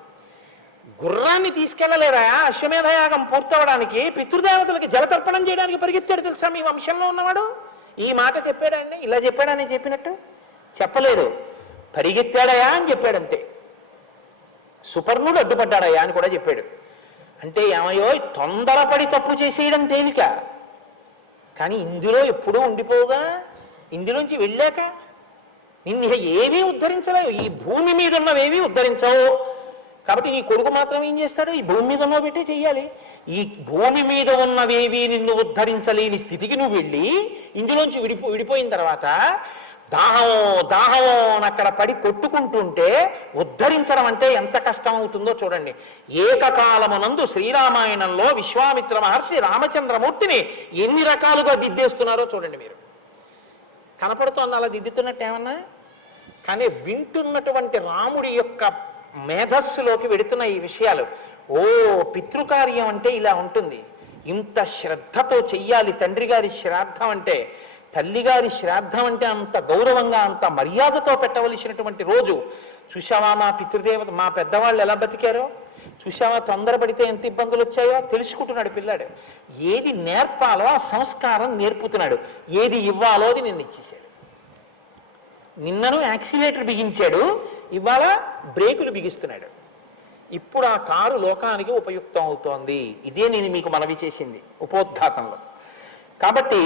గుర్రాన్ని తీసుకెళ్ళలేరా అశ్వమేధయాగం పూర్తవడానికి? పితృదేవతలకి జలతర్పణం చేయడానికి పరిగెత్తాడు తెలుసా మీ వంశంలో ఉన్నవాడు? ఈ మాట చెప్పాడండి, ఇలా చెప్పాడని చెప్పినట్టు చెప్పలేదు. పరిగెత్తాడయా అని చెప్పాడంతే. సుపర్ణుడు అడ్డుపడ్డాడయా అని కూడా చెప్పాడు. అంటే ఏమయ్యో, తొందరపడి తప్పు చేసేయడం తేలిక, కానీ ఇందులో ఎప్పుడూ ఉండిపోగా, ఇందులోంచి వెళ్ళాక నిన్ను ఏమీ ఉద్ధరించలేవు. ఈ భూమి మీద ఉన్నవేమీ ఉద్ధరించవు. కాబట్టి నీ కొడుకు మాత్రం ఏం చేస్తాడు? ఈ భూమి మీద ఉన్నవి పెట్టే చెయ్యాలి. ఈ భూమి మీద ఉన్నవేవి నిన్ను ఉద్ధరించలేని స్థితికి నువ్వు వెళ్ళి ఇందులోంచి విడిపోయిన తర్వాత దాహమో అని అక్కడ పడి కొట్టుకుంటుంటే ఉద్ధరించడం అంటే ఎంత కష్టం అవుతుందో చూడండి. ఏకకాలమునందు శ్రీరామాయణంలో విశ్వామిత్ర మహర్షి రామచంద్రమూర్తిని ఎన్ని రకాలుగా దిద్దేస్తున్నారో చూడండి. మీరు కనపడుతోంది అలా దిద్దుతున్నట్టు ఏమన్నా? కానీ వింటున్నటువంటి రాముడి యొక్క మేధస్సులోకి వెడుతున్న ఈ విషయాలు. ఓ, పితృకార్యం అంటే ఇలా ఉంటుంది, ఇంత శ్రద్ధతో చెయ్యాలి. తండ్రి గారి శ్రాద్ధం అంటే, తల్లిగారి శ్రాద్ధం అంటే అంత గౌరవంగా అంత మర్యాదతో పెట్టవలసినటువంటి రోజు. చూశావా మా పితృదేవత, మా పెద్దవాళ్ళు ఎలా బతికారో చూశావా? తొందరపడితే ఎంత ఇబ్బందులు వచ్చాయో తెలుసుకుంటున్నాడు పిల్లాడు. ఏది నేర్పాలో ఆ సంస్కారం నేర్పుతున్నాడు, ఏది ఇవ్వాలో అది నిన్ను ఇచ్చేసాడు. నిన్నను యాక్సిలేటర్ బిగించాడు, ఇవాళ బ్రేకులు బిగిస్తున్నాడు. ఇప్పుడు ఆ కారు లోకానికి ఉపయుక్తం అవుతోంది. ఇదే నేను మీకు మనవి చేసింది ఉపోద్ఘాతంలో. కాబట్టి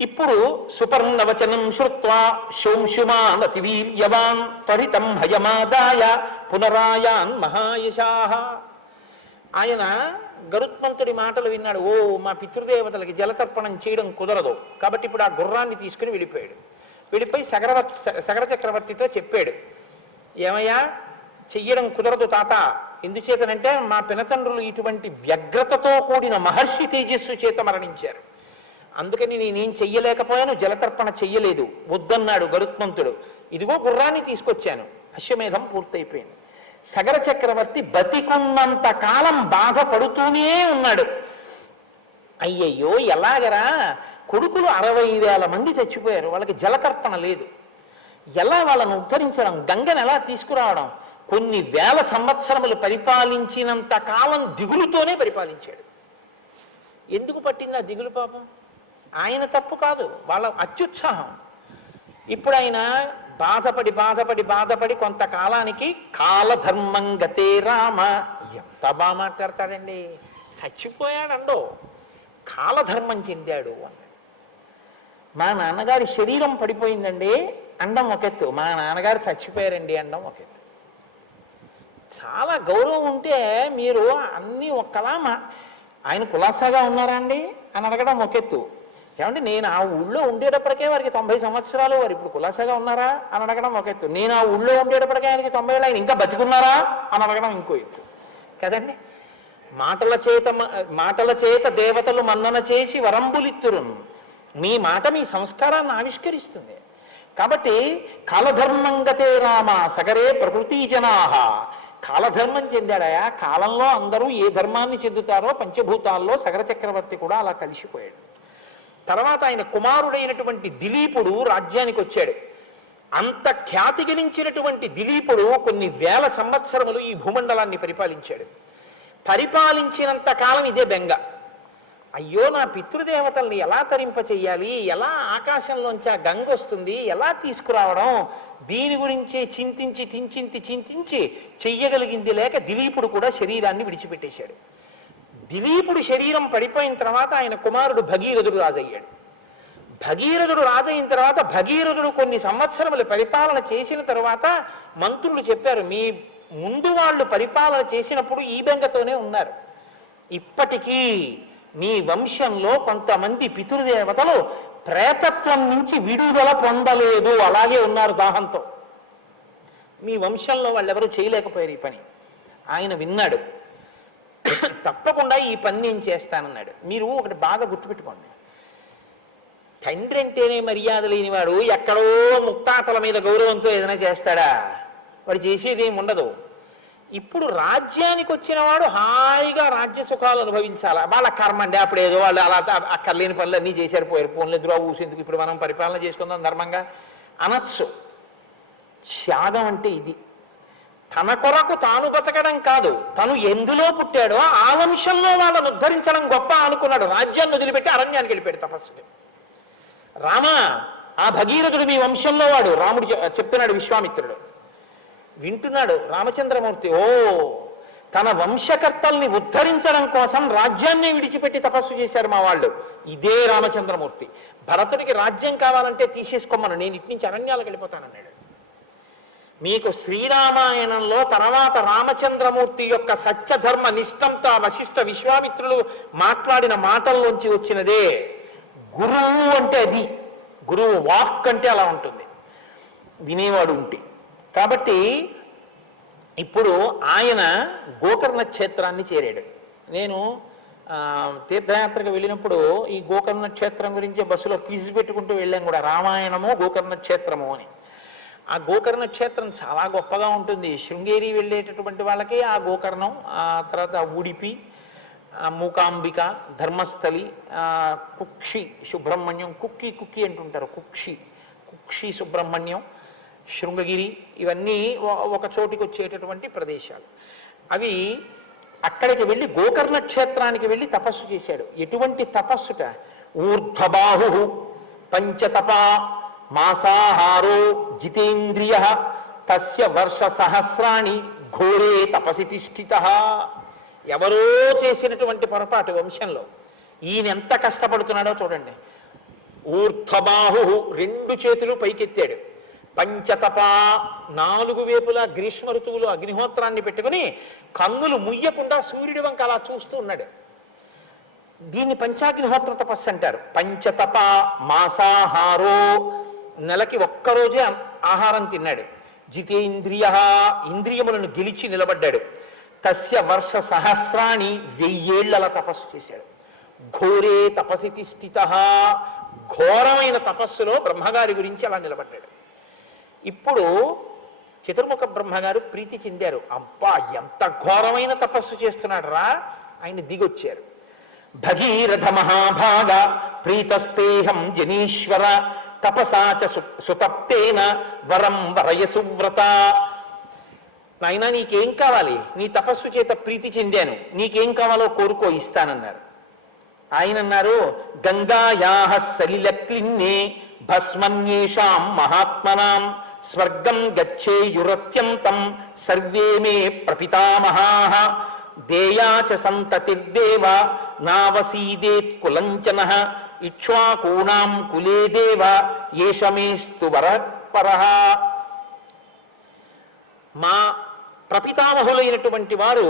ఇప్పుడు సుపర్ణవచనం శ్రుత్వా శౌంశుమానతి వీర్యవాన్ త్వరితం హయమాదాయ పునరాయాన్ మహాయశాః. ఆయన గరుత్మంతుడి మాటలు విన్నాడు. ఓ, మా పితృదేవతలకి జలతర్పణం చేయడం కుదరదు, కాబట్టి ఇప్పుడు ఆ గుర్రాన్ని తీసుకుని వెళ్ళిపోయాడు. వెళ్ళిపోయి సగర చక్రవర్తితో చెప్పాడు, ఏమయ్యా, చెయ్యడం కుదరదు తాత, ఎందుచేతనంటే మా పినతండ్రులు ఇటువంటి వ్యగ్రతతో కూడిన మహర్షి తేజస్సు చేత మరణించారు, అందుకని నేనేం చెయ్యలేకపోయాను, జలతర్పణ చెయ్యలేదు, వద్దన్నాడు గరుత్మంతుడు. ఇదిగో గుర్రాన్ని తీసుకొచ్చాను. అశ్వమేధం పూర్తయిపోయింది. సగర చక్రవర్తి బతికున్నంత కాలం బాధపడుతూనే ఉన్నాడు. అయ్యయ్యో, ఎలాగరా, కొడుకులు 60,000 మంది చచ్చిపోయారు, వాళ్ళకి జలతర్పణ లేదు, ఎలా వాళ్ళను ఉద్ధరించడం, గంగను ఎలా తీసుకురావడం? కొన్ని వేల సంవత్సరములు పరిపాలించినంత కాలం దిగులుతోనే పరిపాలించాడు. ఎందుకు పట్టింది ఆ దిగులు? పాపం ఆయన తప్పు కాదు, వాళ్ళ అత్యుత్సాహం. ఇప్పుడు ఆయన బాధపడి బాధపడి బాధపడి కొంతకాలానికి కాలధర్మం గతే రామ, ఎంత బాగా మాట్లాడతాడండి, చచ్చిపోయాడండో, కాలధర్మం చెందాడు అన్నాడు. మా నాన్నగారి శరీరం పడిపోయిందండి అండం ఒకెత్తు, మా నాన్నగారు చచ్చిపోయారండి అండం ఒకెత్తు. చాలా గౌరవం ఉంటే మీరు అన్నీ ఒక్కలా ఆయన కులాసాగా ఉన్నారా అండి అని అడగడం ఒకెత్తు. ఏమంటే నేను ఆ ఊళ్ళో ఉండేటప్పటికే వారికి 90 సంవత్సరాలు, వారు ఇప్పుడు కులాసాగా ఉన్నారా అని అడగడం ఒక ఎత్తు. నేను ఆ ఊళ్ళో ఉండేటప్పటికే ఆయనకి 90 ఏళ్ళు, ఆయన ఇంకా బతికున్నారా అని అడగడం ఇంకో ఎత్తు కదండి. మాటల చేత దేవతలు మన్నన చేసి వరంబులిత్తురు, మీ మాట మీ సంస్కారాన్ని ఆవిష్కరిస్తుంది. కాబట్టి కాలధర్మం గతే రామ సగరే ప్రకృతి జనాహ, కాలధర్మం చెందాడయా. కాలంలో అందరూ ఏ ధర్మాన్ని చెందుతారో పంచభూతాల్లో సగర చక్రవర్తి కూడా అలా కలిసిపోయాడు. తర్వాత ఆయన కుమారుడైనటువంటి దిలీపుడు రాజ్యానికి వచ్చాడు. అంత ఖ్యాతి గణించినటువంటి దిలీపుడు కొన్ని వేల సంవత్సరములు ఈ భూమండలాన్ని పరిపాలించాడు. పరిపాలించినంత కాలం ఇదే బెంగ. అయ్యో, నా పితృదేవతల్ని ఎలా తరింప చెయ్యాలి, ఎలా ఆకాశంలోంచి ఆ గంగ వస్తుంది, ఎలా తీసుకురావడం, దీని గురించే చింతించి చెయ్యగలిగింది లేక దిలీపుడు కూడా శరీరాన్ని విడిచిపెట్టేశాడు. దిలీపుడు శరీరం పడిపోయిన తర్వాత ఆయన కుమారుడు భగీరథుడు రాజయ్యాడు. భగీరథుడు రాజయిన తర్వాత భగీరథుడు కొన్ని సంవత్సరములు పరిపాలన చేసిన తర్వాత మంత్రులు చెప్పారు, మీ ముందు వాళ్ళు పరిపాలన చేసినప్పుడు ఈ బెంగతోనే ఉన్నారు, ఇప్పటికీ మీ వంశంలో కొంతమంది పితృదేవతలు ప్రేతత్వం నుంచి విడుదల పొందలేదు, అలాగే ఉన్నారు దాహంతో, మీ వంశంలో వాళ్ళెవరూ చేయలేకపోయారు ఈ పని. ఆయన విన్నాడు, తప్పకుండా ఈ పని నేను చేస్తానన్నాడు. మీరు ఒకటి బాగా గుర్తుపెట్టుకోండి, తండ్రి అంటేనే మర్యాద లేనివాడు ఎక్కడో ముక్తాతల మీద గౌరవంతో ఏదైనా చేస్తాడా? వాడు చేసేది ఏమి ఉండదు. ఇప్పుడు రాజ్యానికి వచ్చిన వాడు హాయిగా రాజ్య సుఖాలు అనుభవించాలి, వాళ్ళ కర్మ అండి, అప్పుడు ఏదో వాళ్ళు అలా అక్కర్లేని పనులు అన్నీ చేశారు, పోయారు, ఫోన్లు ఎదురు ఊసేందుకు ఇప్పుడు మనం పరిపాలన చేసుకుందాం ధర్మంగా అనొచ్చు. త్యాగం అంటే ఇది. తన కొరకు తాను బతకడం కాదు, తను ఎందులో పుట్టాడో ఆ వంశంలో వాళ్ళను ఉద్ధరించడం గొప్ప అనుకున్నాడు. రాజ్యాన్ని వదిలిపెట్టి అరణ్యానికి వెళ్ళిపోయాడు తపస్సుకి. రామ, ఆ భగీరథుడు మీ వంశంలో వాడు, రాముడు చెప్తున్నాడు. విశ్వామిత్రుడు వింటున్నాడు. రామచంద్రమూర్తి, ఓ, తన వంశకర్తల్ని ఉద్ధరించడం కోసం రాజ్యాన్ని విడిచిపెట్టి తపస్సు చేశారు మా వాళ్ళు. ఇదే రామచంద్రమూర్తి. భరతుడికి రాజ్యం కావాలంటే తీసేసుకోమను, నేను ఇటు నుంచి అరణ్యాలకు వెళ్ళిపోతానన్నాడు. మీకు శ్రీరామాయణంలో తర్వాత రామచంద్రమూర్తి యొక్క సత్యధర్మ నిష్టంతో వశిష్ఠ విశ్వామిత్రులు మాట్లాడిన మాటల్లోంచి వచ్చినదే. గురువు అంటే అది, గురువు వాక్ అంటే అలా ఉంటుంది, వినేవాడు ఉంటే. కాబట్టి ఇప్పుడు ఆయన గోకర్ణ క్షేత్రాన్ని చేరాడు. నేను తీర్థయాత్రకు వెళ్ళినప్పుడు ఈ గోకర్ణ క్షేత్రం గురించి బస్సులో క్విజ్ పెట్టుకుంటూ వెళ్ళాం కూడా, రామాయణము గోకర్ణ క్షేత్రము అని. ఆ గోకర్ణ క్షేత్రం చాలా గొప్పగా ఉంటుంది. శృంగేరి వెళ్ళేటటువంటి వాళ్ళకి ఆ గోకర్ణం, ఆ తర్వాత ఉడిపి, మూకాంబిక, ధర్మస్థలి, కుక్షి సుబ్రహ్మణ్యం, కుక్కి అంటుంటారు, కుక్షి సుబ్రహ్మణ్యం, శృంగగిరి, ఇవన్నీ ఒక చోటికి వచ్చేటటువంటి ప్రదేశాలు. అవి అక్కడికి వెళ్ళి గోకర్ణ క్షేత్రానికి వెళ్ళి తపస్సు చేశాడు. ఎటువంటి తపస్సుట? ఊర్ధ్వబాహు పంచతపా మాసాహారో జితేంద్రియ తస్య వర్ష సహస్రాణి ఘోరే తపసి తిష్ఠిత. ఎవరో చేసినటువంటి పొరపాటు వంశంలో. ఈయన ఎంత కష్టపడుతున్నాడో చూడండి. ఊర్ధ్వబాహు 2 చేతులు పైకెత్తాడు. పంచతప 4 వైపులా గ్రీష్మ ఋతువులో అగ్నిహోత్రాన్ని పెట్టుకుని కన్నులు ముయ్యకుండా సూర్యుడి వంక అలా చూస్తూ ఉన్నాడు. దీన్ని పంచాగ్నిహోత్ర తపస్సు అంటారు. పంచతప మాసాహారో, నెలకి ఒక్కరోజే ఆహారం తిన్నాడు. జితేంద్రియ, ఇంద్రియములను గెలిచి నిలబడ్డాడు. తస్య వర్ష సహస్రాన్ని 1000 ఏళ్ల తపస్సు చేశాడు. ఘోరే తపసితి స్థిత, ఘోరమైన తపస్సులో బ్రహ్మగారి గురించి అలా నిలబడ్డాడు. ఇప్పుడు చతుర్ముఖ బ్రహ్మగారు ప్రీతి చెందారు. అబ్బా ఎంత ఘోరమైన తపస్సు చేస్తున్నాడు రా, ఆయన దిగొచ్చారు. భగీరథ మహాభాగ ప్రీతస్తేహం జనీశ్వర తపసాచ సుతప్తేన వరం వరయ సువ్రత. నాయనా నీకేం కావాలి? నీ తపస్సు చేత ప్రీతి చెందాను, నీకేం కావాలో కోరుకో ఇస్తానన్నారు. ఆయన అన్నారు, గంగాయాః సలిలక్లిన్నే భస్మన్యేషాం మహాత్మనాం స్వర్గం గచ్చేయురత్యంతం సర్వే మే ప్రపితామహాః దేయాచ సంతతిర్దేవ నావసీదేత్ కులంచనః ఇక్ష్వాకూణాం కులే దేవ ఏషమేస్తు వరపరః. మా ప్రపితామహులైనటువంటి వారు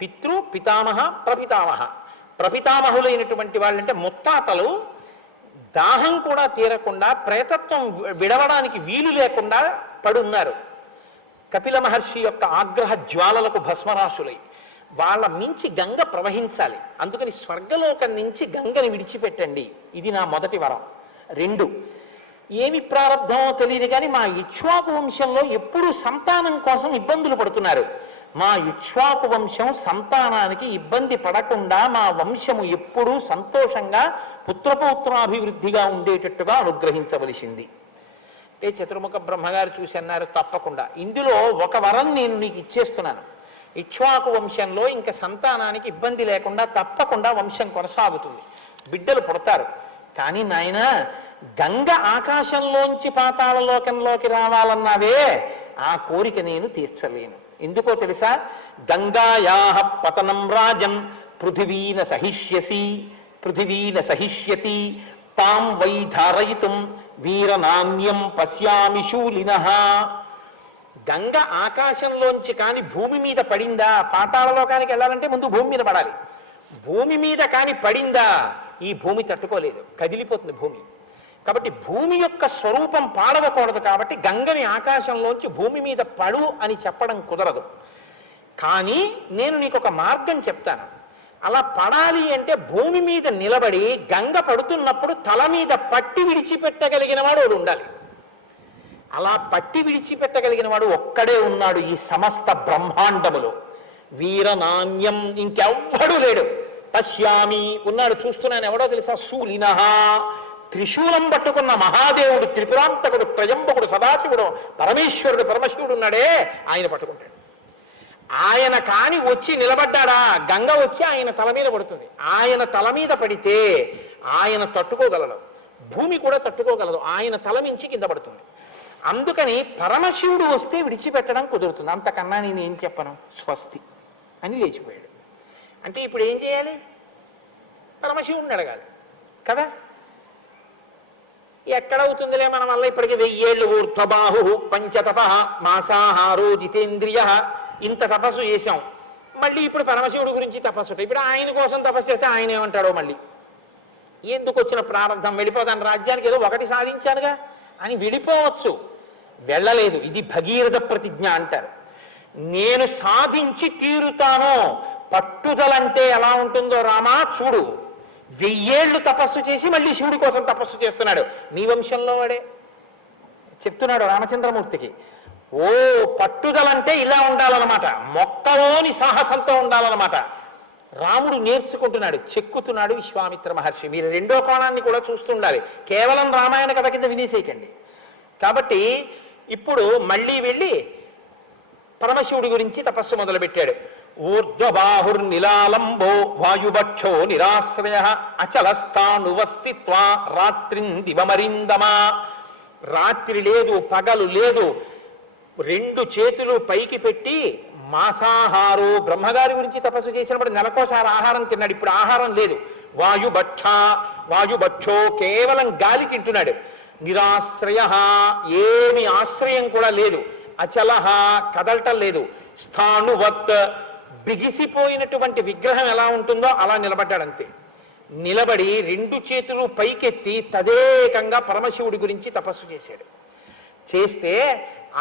పితృ పితామహ ప్రపితామహ. ప్రపితామహులైనటువంటి వాళ్ళంటే ముత్తాతలు దాహం కూడా తీరకుండా ప్రేతత్వం విడవడానికి వీలు లేకుండా పడున్నారు. కపిల మహర్షి యొక్క ఆగ్రహ జ్వాలలకు భస్మరాశులై వాళ్ళ మించి గంగ ప్రవహించాలి. అందుకని స్వర్గలోకం నుంచి గంగని విడిచిపెట్టండి, ఇది నా మొదటి వరం. 2, ఏమి ప్రారంధమో తెలియదు కానీ మా ఇక్ష్వాకు వంశంలో ఎప్పుడూ సంతానం కోసం ఇబ్బందులు పడుతున్నారు. మా ఇక్ష్వాకు వంశం సంతానానికి ఇబ్బంది పడకుండా మా వంశము ఎప్పుడూ సంతోషంగా పుత్రపౌత్రాభివృద్ధిగా ఉండేటట్టుగా అనుగ్రహించవలసింది. అంటే చతుర్ముఖ బ్రహ్మగారు చూసి అన్నారు, తప్పకుండా ఇందులో ఒక వరం నేను నీకు ఇచ్చేస్తున్నాను. ఇక్ష్వాకు వంశంలో ఇంకా సంతానానికి ఇబ్బంది లేకుండా తప్పకుండా వంశం కొనసాగుతుంది, బిడ్డలు పుడతారు. కానీ నాయన గంగ ఆకాశంలోంచి పాతాళలోకంలోకి రావాలన్నావే, ఆ కోరిక నేను తీర్చలేను. ఎందుకో తెలుసా? గంగాయాః పతనం రాజన్ పృథివీన సహిష్యసి పృథివీన సహిష్యతి తాం వై ధారయితుం వీరనామ్యం పశ్యామి శూలినః. గంగ ఆకాశంలోంచి కాని భూమి మీద పడిందా, పాతాళలోకానికి వెళ్ళాలంటే ముందు భూమి మీద పడాలి. భూమి మీద కాని పడిందా, ఈ భూమి తట్టుకోలేదు, కదిలిపోతుంది భూమి. కాబట్టి భూమి యొక్క స్వరూపం పాడవకూడదు. కాబట్టి గంగని ఆకాశంలోంచి భూమి మీద పడు అని చెప్పడం కుదరదు. కానీ నేను నీకు ఒక మార్గం చెప్తాను. అలా పడాలి అంటే భూమి మీద నిలబడి గంగ పడుతున్నప్పుడు తల మీద పట్టి విడిచిపెట్టగలిగిన వాడు ఒకడు ఉండాలి. అలా పట్టి విడిచిపెట్టగలిగిన వాడు ఒక్కడే ఉన్నాడు ఈ సమస్త బ్రహ్మాండములో. వీరనాణ్యం, ఇంకెవ్వడూ లేడు. పశ్యామి ఉన్నాడు, చూస్తున్నాను. ఎవడో తెలుసా? శూలినః, త్రిశూలం పట్టుకున్న మహాదేవుడు, త్రిపురాంతకుడు, త్రయంబకుడు, సదాశివుడు, పరమేశ్వరుడు, పరమశివుడు ఉన్నాడే, ఆయన పట్టుకుంటాడు. ఆయన కాని వచ్చి నిలబడ్డాడా, గంగ వచ్చి ఆయన తల మీద పడుతుంది. ఆయన తల మీద పడితే ఆయన తట్టుకోగలడు, భూమి కూడా తట్టుకోగలదు. ఆయన తల మించి కింద పడుతుంది. అందుకని పరమశివుడు వస్తే విడిచిపెట్టడం కుదురుతుంది. అంతకన్నా నేను ఏం చెప్పను, స్వస్తి అని లేచిపోయాడు. అంటే ఇప్పుడు ఏం చేయాలి? పరమశివుడిని అడగాలి కదా. ఎక్కడవుతుందిలే మన వల్ల, ఇప్పటికి 1000 ఏళ్ళు. ఊర్ధ్వబాహు పంచతప మాసాహారో జితేంద్రియ, ఇంత తపస్సు చేశాం. మళ్ళీ ఇప్పుడు పరమశివుడి గురించి తపస్సు. ఇప్పుడు ఆయన కోసం తపస్సు చేస్తే ఆయన ఏమంటాడో, మళ్ళీ ఎందుకు వచ్చిన ప్రారంభం, వెళ్ళిపోతాను రాజ్యానికి, ఏదో ఒకటి సాధించానుగా అని వెళ్ళిపోవచ్చు. వెళ్ళలేదు. ఇది భగీరథ ప్రతిజ్ఞ అంటారు. నేను సాధించి తీరుతాను. పట్టుదలంటే ఎలా ఉంటుందో రామా చూడు. 1000 ఏళ్ళు తపస్సు చేసి మళ్ళీ శివుడి కోసం తపస్సు చేస్తున్నాడు. నీ వంశంలో వాడే చెప్తున్నాడు రామచంద్రమూర్తికి. ఓ పట్టుదలంటే ఇలా ఉండాలన్నమాట, మొక్కలోని సాహసంతో ఉండాలన్నమాట. రాముడు నేర్చుకుంటున్నాడు, చెక్కుతున్నాడు విశ్వామిత్ర మహర్షి. మీరు 2వ కోణాన్ని కూడా చూస్తుండాలి, కేవలం రామాయణ కథ కింద వినేసేయకండి. కాబట్టి ఇప్పుడు మళ్ళీ వెళ్ళి పరమశివుడి గురించి తపస్సు మొదలుపెట్టాడు. ఊర్ధ్వబాహుర్నిలాలంబో వాయుభక్షో నిరాశ్రయ అచలస్థానువస్థిత్వా రాత్రిం దివమరిందమా. రాత్రి లేదు, పగలు లేదు, 2 చేతులు పైకి పెట్టి మాసాహారో, బ్రహ్మగారి గురించి తపస్సు చేసినప్పుడు నెలకోసారి ఆహారం తిన్నాడు. ఇప్పుడు ఆహారం లేదు. వాయుభక్ష, వాయుభక్షో, కేవలం గాలి తింటున్నాడు. నిరాశ్రయ, ఏమి ఆశ్రయం కూడా లేదు. అచలహ, కదలటం లేదు. స్థాణువత్, బిగిసిపోయినటువంటి విగ్రహం ఎలా ఉంటుందో అలా నిలబడ్డాడంతే. నిలబడి 2 చేతులు పైకెత్తి తదేకంగా పరమశివుడి గురించి తపస్సు చేశాడు. చేస్తే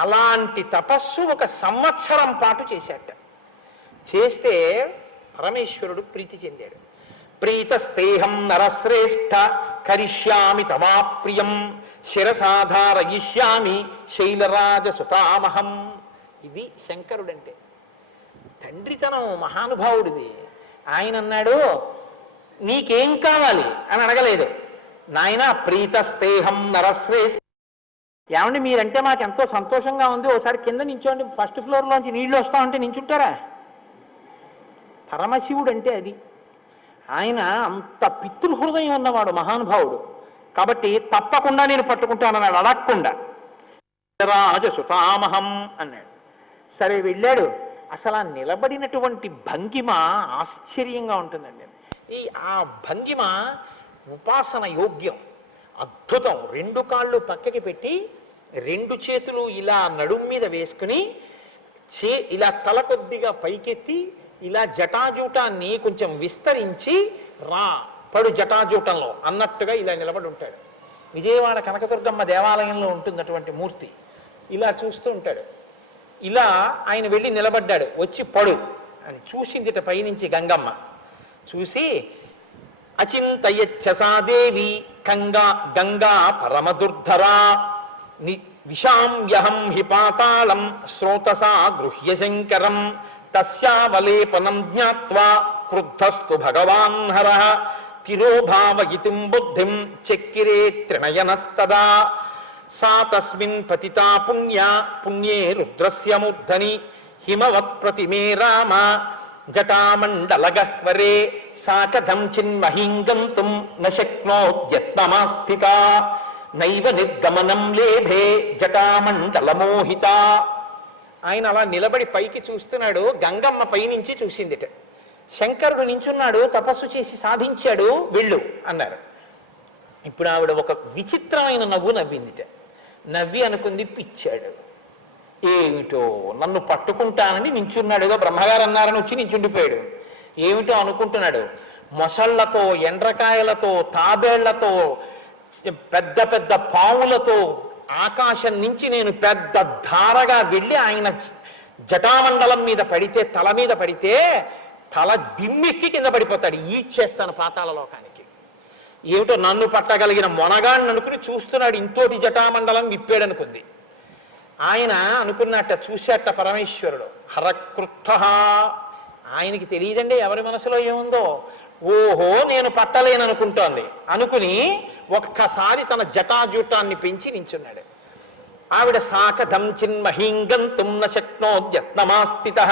అలాంటి తపస్సు 1 సంవత్సరం పాటు చేశాట. చేస్తే పరమేశ్వరుడు ప్రీతి చెందాడు. ప్రీతస్తేహం నరశ్రేష్ఠ కరిష్యామి తమాప్రియం శిరసాధారయిష్యామి శైలరాజ సుతామహం. ఇది శంకరుడంటే. తండ్రితనం మహానుభావుడిది. ఆయన అన్నాడు, నీకేం కావాలి అని అడగలేదు. నాయన ప్రీతస్తేహం నరశ్రేష్ఠ, ఏమండి మీరంటే మాకు ఎంతో సంతోషంగా ఉంది, ఒకసారి కింద నించోండి, 1st ఫ్లోర్లోంచి నీళ్లు వస్తా ఉంటే నించుంటారా? పరమశివుడు అంటే అది. ఆయన అంత పితృహృదయం ఉన్నవాడు, మహానుభావుడు. కాబట్టి తప్పకుండా నేను పట్టుకుంటానన్నాడు, అడగకుండా. రాజసుతామహం అన్నాడు. సరే వెళ్ళాడు. అసలు ఆ నిలబడినటువంటి భంగిమ ఆశ్చర్యంగా ఉంటుందండి. ఆ భంగిమ ఉపాసన యోగ్యం, అద్భుతం. 2 కాళ్ళు పక్కకి పెట్టి 2 చేతులు ఇలా నడుం మీద వేసుకుని ఇలా తల కొద్దిగా పైకెత్తి ఇలా జటాజూటాన్ని కొంచెం విస్తరించి పడు జటాజూటంలో అన్నట్టుగా ఇలా నిలబడి ఉంటాడు. విజయవాడ కనకదుర్గమ్మ దేవాలయంలో ఉంటుంది అటువంటి మూర్తి. ఇలా చూస్తూ ఉంటాడు. ఇలా ఆయన వెళ్ళి నిలబడ్డాడు. వచ్చి పడు అని చూసిందిట పైనుంచి గంగమ్మ. చూసి అచింతయచ్చసాదేవి గంగా పరమదుర్ధరా విషామ్యహం హి పాతాళం శ్రోతసా గృహ్య శంకరం తస్యావలేపనం జ్ఞాత్వా క్రుద్ధస్తు భగవాన్ హరః తిరోభావయితుం బుద్ధిం చక్కిరే త్రినయనస్తదా సా తస్మిన్ పతితా పుణ్యే రుద్రస్య మూర్ధని హిమవత్ ప్రతిమే రామ జటామండలగహ్వరే సా కథం చిన్మహీం గంతుం న శక్నోద్యత్నమాస్థితా నైవ నిర్గమనం లేభే జటామండలమోహిత. ఆయన అలా నిలబడి పైకి చూస్తున్నాడు. గంగమ్మ పైనుంచి చూసిందిట. శంకరుడు నించున్నాడు, తపస్సు చేసి సాధించాడు, వెళ్ళు అన్నారు. ఇప్పుడు ఆవిడ ఒక విచిత్రమైన నవ్వు నవ్విందిట. నవ్వి అనుకుంది, పిచ్చాడు, ఏమిటో నన్ను పట్టుకుంటానని నించున్నాడుగా బ్రహ్మగారు అన్నారని వచ్చి నించుండిపోయాడు. ఏమిటో అనుకుంటున్నాడు. మొసళ్లతో, ఎండ్రకాయలతో, తాబేళ్లతో, పెద్ద పెద్ద పావులతో ఆకాశం నుంచి నేను పెద్ద ధారగా వెళ్ళి ఆయన జటామండలం మీద పడితే, తల మీద పడితే తల దిమ్మెక్కి కింద పడిపోతాడు. ఈడ్చేస్తాను పాతాళ లోకానికి. ఏమిటో నన్ను పట్టగలిగిన మొనగాన్ని అనుకుని చూస్తున్నాడు. ఇంతోటి జటామండలం విప్పాడనుకుంది. ఆయన అనుకున్నట్ట, చూశాట పరమేశ్వరుడు. హరకృత్థ, ఆయనకి తెలియదండి ఎవరి మనసులో ఏముందో. ఓహో నేను పట్టలేననుకుంటోంది అనుకుని ఒక్కసారి తన జటాజూటాన్ని పెంచి నించున్నాడు. ఆవిడ సాకథం చిన్మహీం గంతుం న శక్నోద్యత్నమాస్థితః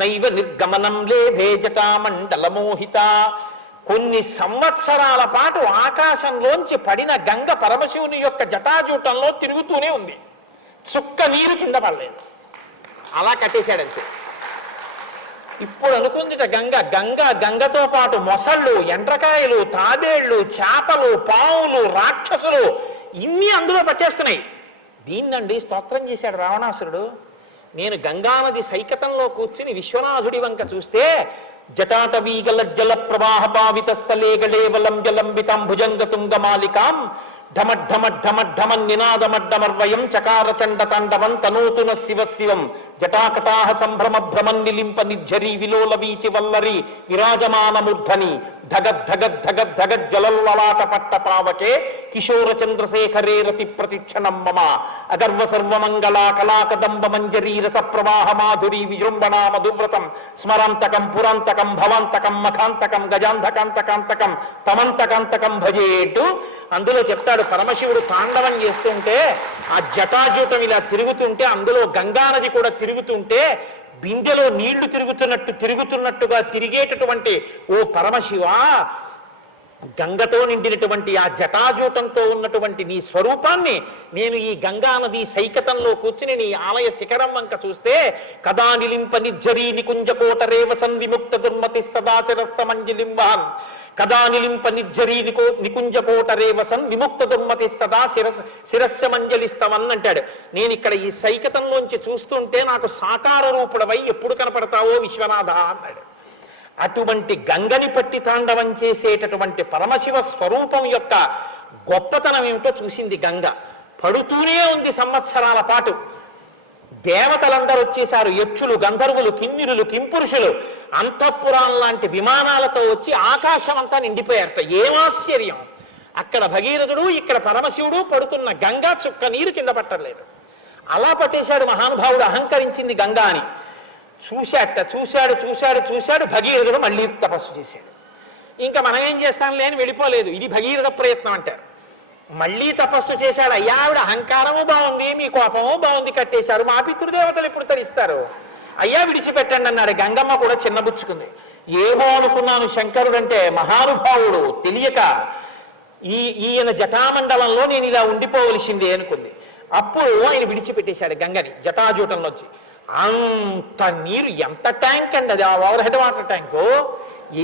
నైవ నిర్గమనం లేభే జటామండలమోహిత. కొన్ని సంవత్సరాల పాటు ఆకాశంలోంచి పడిన గంగ పరమశివుని యొక్క జటాజూటంలో తిరుగుతూనే ఉంది. చుక్క నీరు కింద పడలేదు. అలా కట్టేశాడంతే. ఇప్పుడు అనుకుందిట గంగతో పాటు మొసళ్ళు, ఎండ్రకాయలు, తాబేళ్లు, చేపలు, పావులు, రాక్షసులు ఇన్ని అందులో పట్టేస్తున్నాయి. దీన్నండి స్తోత్రం చేశాడు రావణాసురుడు. నేను గంగానది సైకతంలో కూర్చుని విశ్వనాథుడి వంక చూస్తే జటాటవీగల జల ప్రవాహ పావిత స్థలే గళేవలం జలంబితాం భుజంగతుంగమాలికాం ఢమఢమఢమఢమన్ నినాదమడ్డమర్వయం చకార చండ తాండవం తనోతున శివ శివం జటాకటాహ సంభ్రమ భ్రమన్ నిలింప నిర్ఝరీ విలోల వీచి వల్లరి విరాజమానమూర్ధని ధగద్ధగద్ధగద్ధగద్ జ్వలల్లలాట పట్ట పావకే కిశోర చంద్రశేఖరే రతి ప్రతిక్షణం మమ అగర్వ సర్వమంగళా కళాకదంబ మంజరీ రస ప్రవాహ మాధురీ విజృంభణా మధువ్రతం స్మరాంతకం పురాంతకం భవాంతకం మఖాంతకం గజాంధకాంతకాంతకం తమంతకాంతకం భజేటు. అందులో చెప్తాడు పరమశివుడు తాండవం చేస్తుంటే ఆ జటాజూటం ఇలా తిరుగుతుంటే అందులో గంగానది కూడా తిరుగుతుంటే బిందెలో నీళ్లు తిరుగుతున్నట్టుగా తిరిగేటటువంటి ఓ పరమశివ, గంగతో నిండినటువంటి ఆ జటాజూటంతో ఉన్నటువంటి నీ స్వరూపాన్ని నేను ఈ గంగానది సైకతంలో కూర్చుని నీ ఆలయ శిఖరం వంక చూస్తే కదా నిలింప నిర్జరీ నికుంజకోట రేవసన్ విముక్త దుర్మతి సదాశిరస్త మంజలింబాన్ కదానిలింప నిర్జరీ నికుంజకోటరే వసన్ విముక్త దుర్మతి సదా శిరస్య మంజలిస్తవన్ అంటాడు. నేను ఇక్కడ ఈ సైకతంలోంచి చూస్తుంటే నాకు సాకార రూపుడవై ఎప్పుడు కనపడతావో విశ్వనాథ అన్నాడు. అటువంటి గంగని పట్టి తాండవం చేసేటటువంటి పరమశివ స్వరూపం యొక్క గొప్పతనం ఏమిటో చూసింది గంగ. పడుతూనే ఉంది సంవత్సరాల పాటు. దేవతలందరూ వచ్చేశారు, యక్షులు, గంధర్వులు, కిన్నెరులు, కింపురుషులు అంతఃపురాం లాంటి విమానాలతో వచ్చి ఆకాశం అంతా నిండిపోయారట. ఏమాశ్చర్యం! అక్కడ భగీరథుడు, ఇక్కడ పరమశివుడు పడుతున్న గంగా చుక్క నీరు కింద పట్టలేదు. అలా పట్టేశాడు మహానుభావుడు. అహంకరించింది గంగా అని చూశాడు. భగీరథుడు మళ్ళీ తపస్సు చేశాడు. ఇంకా మనం ఏం చేస్తాం లేని వెళ్ళిపోలేదు. ఇది భగీరథ ప్రయత్నం అంటారు. మళ్ళీ తపస్సు చేశాడు. అయ్యా, ఆవిడ అహంకారము బాగుంది, మీ కోపము బాగుంది, కట్టేశారు, మా పితృదేవతలు ఎప్పుడు తరిస్తారు, అయ్యా విడిచిపెట్టండి అన్నాడు. గంగమ్మ కూడా చిన్నబుచ్చుకుంది. ఏమో అనుకున్నాను శంకరుడు అంటే మహానుభావుడు, తెలియక ఈయన జటామండలంలో నేను ఇలా ఉండిపోవలసిందే అనుకుంది. అప్పుడు ఆయన విడిచిపెట్టేశాడు గంగని జటాజూటంలోంచి. అంత నీరు, ఎంత ట్యాంక్ అండి అది, ఆ ఓవర్ హెడ్ వాటర్ ట్యాంకు.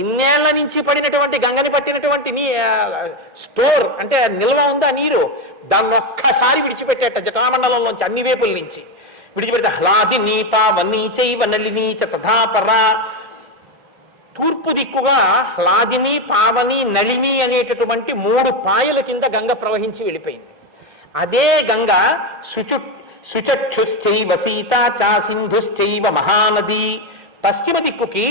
ఎన్నేళ్ల నుంచి పడినటువంటి గంగని పట్టినటువంటి స్టోర్ అంటే నిల్వ ఉందా నీరు, దాన్ని ఒక్కసారి విడిచిపెట్టేట జటామండలంలోంచి, అన్ని వేపుల నుంచి విడిచిపెడితే హ్లాది నీప వన్నీచైవ నళినీచ తథాపరా. తూర్పు దిక్కుగా హ్లాదిని, పావని, నళిని అనేటటువంటి 3 పాయల కింద గంగ ప్రవహించి వెళ్ళిపోయింది. అదే గంగ శుచక్షుశ్చైవ సీత చా సింధుశ్చైవ మహానది. పశ్చిమ దిక్కుకి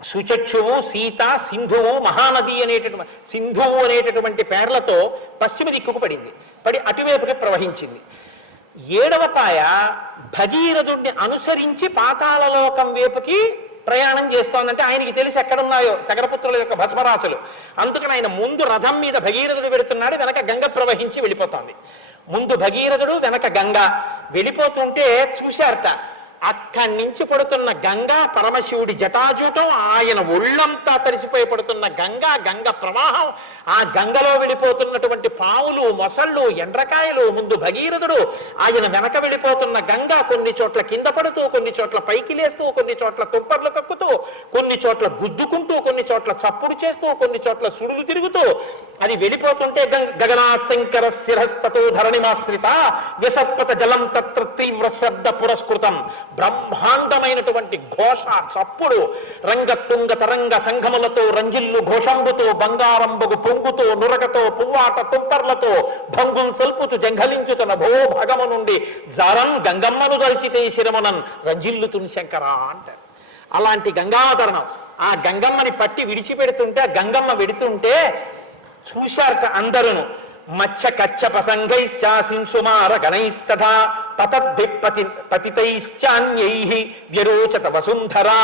సుచక్షువు, సీత, సింధువు, మహానది సింధువు అనేటటువంటి పేర్లతో పశ్చిమ దిక్కుకు పడింది. పడి అటువైపుకి ప్రవహించింది. 7వ పాయ భగీరథుడిని అనుసరించి పాతాళలోకం వైపుకి ప్రయాణం చేస్తోందంటే ఆయనకి తెలిసి ఎక్కడున్నాయో సగరపుత్రుల యొక్క భస్మరాశులు. అందుకని ఆయన ముందు రథం మీద భగీరథుడు వెళుతున్నాడు, వెనక గంగ ప్రవహించి వెళ్ళిపోతోంది. ముందు భగీరథుడు, వెనక గంగ వెళ్ళిపోతుంటే చూశారట. అక్కడి నుంచి పడుతున్న గంగా పరమశివుడి జటాజూటం, ఆయన ఒళ్ళంతా తడిసిపోయి పడుతున్న గంగ ప్రవాహం, ఆ గంగలో వెళ్ళిపోతున్నటువంటి పావులు, మొసళ్ళు, ఎండ్రకాయలు, ముందు భగీరథుడు, ఆయన వెనక వెళ్ళిపోతున్న గంగ కొన్ని చోట్ల కింద పడుతూ, కొన్ని చోట్ల పైకి లేస్తూ, కొన్ని చోట్ల తుంపర్లు కక్కుతూ, కొన్ని చోట్ల గుద్దుకుంటూ, కొన్ని చోట్ల చప్పుడు చేస్తూ, కొన్ని చోట్ల సుడులు తిరుగుతూ అది వెళ్ళిపోతుంటే గగనాశంకర శిరస్తతో ధరణిమాశ్రిత వ్యసత్పత జలం తత్ర తీవ్ర శబ్ద పురస్కృతం. బ్రహ్మాండమైనటువంటి ఘోష, చప్పుడు, రంగతుంగ తరంగ సంఘములతో, రంజిల్లు ఘోషంబుతో, బంగారంబగు పొంగుతో, నురగతో, పువ్వాట తుంపర్లతో, భంగుం సల్పుతు జంఘలించుతున్న భో భగము నుండి జారం గంగమ్మను దల్చితే శిరమునన్ రంజిల్లుతున్ శంకర అంటారు. అలాంటి గంగావతరణం. ఆ గంగమ్మని పట్టి విడిచిపెడుతుంటే, గంగమ్మ వెడుతుంటే చూశారట అందరూ. మత్స్య కచ్చప సంఘైశ్చాసింసుమార గణైస్తథా పతద్ధి పతితైశ్చాన్యైః వ్యరోచత వసుంధరా.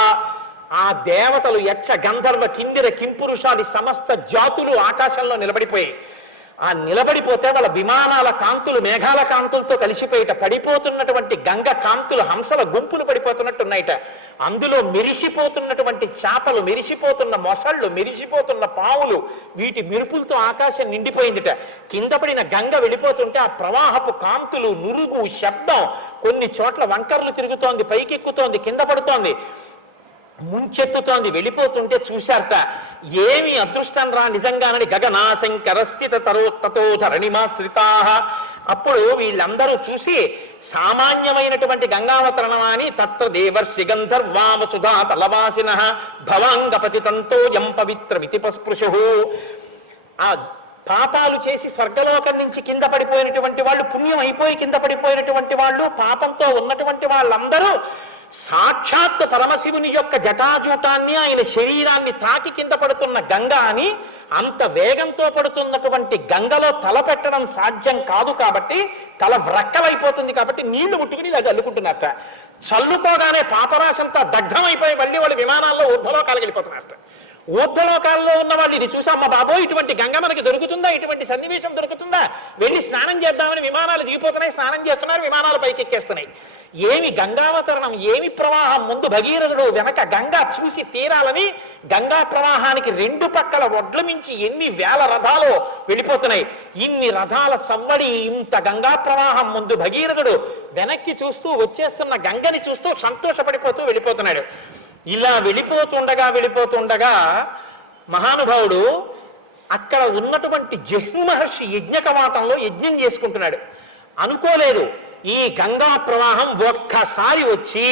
ఆ దేవతలు, యక్ష, గంధర్వ, కిన్నెర, కింపురుషాది సమస్త జాతులు ఆకాశంలో నిలబడిపోయాయి. ఆ నిలబడిపోతే వాళ్ళ విమానాల కాంతులు మేఘాల కాంతులతో కలిసిపోయిట. పడిపోతున్నటువంటి గంగ కాంతులు హంసల గుంపులు పడిపోతున్నట్టున్నాయిట. అందులో మెరిసిపోతున్నటువంటి చేపలు, మెరిసిపోతున్న మొసళ్ళు, మెరిసిపోతున్న పావులు, వీటి మెరుపులతో ఆకాశం నిండిపోయిందిట. కింద పడిన గంగ వెళ్ళిపోతుంటే ఆ ప్రవాహపు కాంతులు, నురుగు, శబ్దం, కొన్ని చోట్ల వంకర్లు తిరుగుతోంది, పైకెక్కుతోంది, కింద పడుతోంది, ముంచెత్తుతోంది. వెళ్ళిపోతుంటే చూశారట, ఏమి అదృష్టం రా నిజంగానని. గగనాశంకరస్థిత తతో ధరణిమాశ్రితా. అప్పుడు వీళ్ళందరూ చూసి సామాన్యమైనటువంటి గంగావతరణమా అని తత్ర దేవర్షి గంధర్వామ సుధా తలవాసిన భవాంగపతి తంతో యం పవిత్రమితి పస్పృశు. ఆ పాపాలు చేసి స్వర్గలోకం నుంచి కింద పడిపోయినటువంటి వాళ్ళు, పుణ్యం అయిపోయి కింద పడిపోయినటువంటి వాళ్ళు, పాపంతో ఉన్నటువంటి వాళ్ళందరూ సాక్షాత్ పరమశివుని యొక్క జటాజూటాన్ని, ఆయన శరీరాన్ని తాకి కింద పడుతున్న గంగ అని, అంత వేగంతో పడుతున్నటువంటి గంగలో తల పెట్టడం సాధ్యం కాదు కాబట్టి, తల వ్రక్కలైపోతుంది కాబట్టి నీళ్లు ముట్టుకుని ఇలా చల్లుకుంటున్నారట. చల్లుకోగానే పాపరాశంతా దగ్ధమైపోయి మళ్ళీ వాళ్ళు విమానాల్లో ఊర్ధ్వలోకాలకు వెళ్ళిపోతున్నారట. ఊర్ధ్వలోకాల్లో ఉన్న వాళ్ళు ఇది చూసి, అమ్మ బాబో ఇటువంటి గంగ మనకి దొరుకుతుందా, ఇటువంటి సన్నివేశం దొరుకుతుందా, వెళ్ళి స్నానం చేద్దామని విమానాలు దిగిపోతున్నాయి, స్నానం చేస్తున్నారు, విమానాలు పైకి ఎక్కేస్తున్నాయి. ఏమి గంగావతరణం, ఏమి ప్రవాహం. ముందు భగీరథుడు, వెనక గంగా చూసి తీరాలని గంగా ప్రవాహానికి 2 పక్కల ఒడ్ల మించి ఎన్ని వేల రథాలు వెళ్ళిపోతున్నాయి. ఇన్ని రథాల సవ్వడి, ఇంత గంగా ప్రవాహం. ముందు భగీరథుడు వెనక్కి చూస్తూ వచ్చేస్తున్న గంగని చూస్తూ సంతోషపడిపోతూ వెళ్ళిపోతున్నాడు. ఇలా వెళ్ళిపోతుండగా మహానుభావుడు అక్కడ ఉన్నటువంటి జహ్ను మహర్షి యజ్ఞ కవాటంలో యజ్ఞం చేసుకుంటున్నాడు. అనుకోలేదు ఈ గంగా ప్రవాహం ఒక్కసారి వచ్చి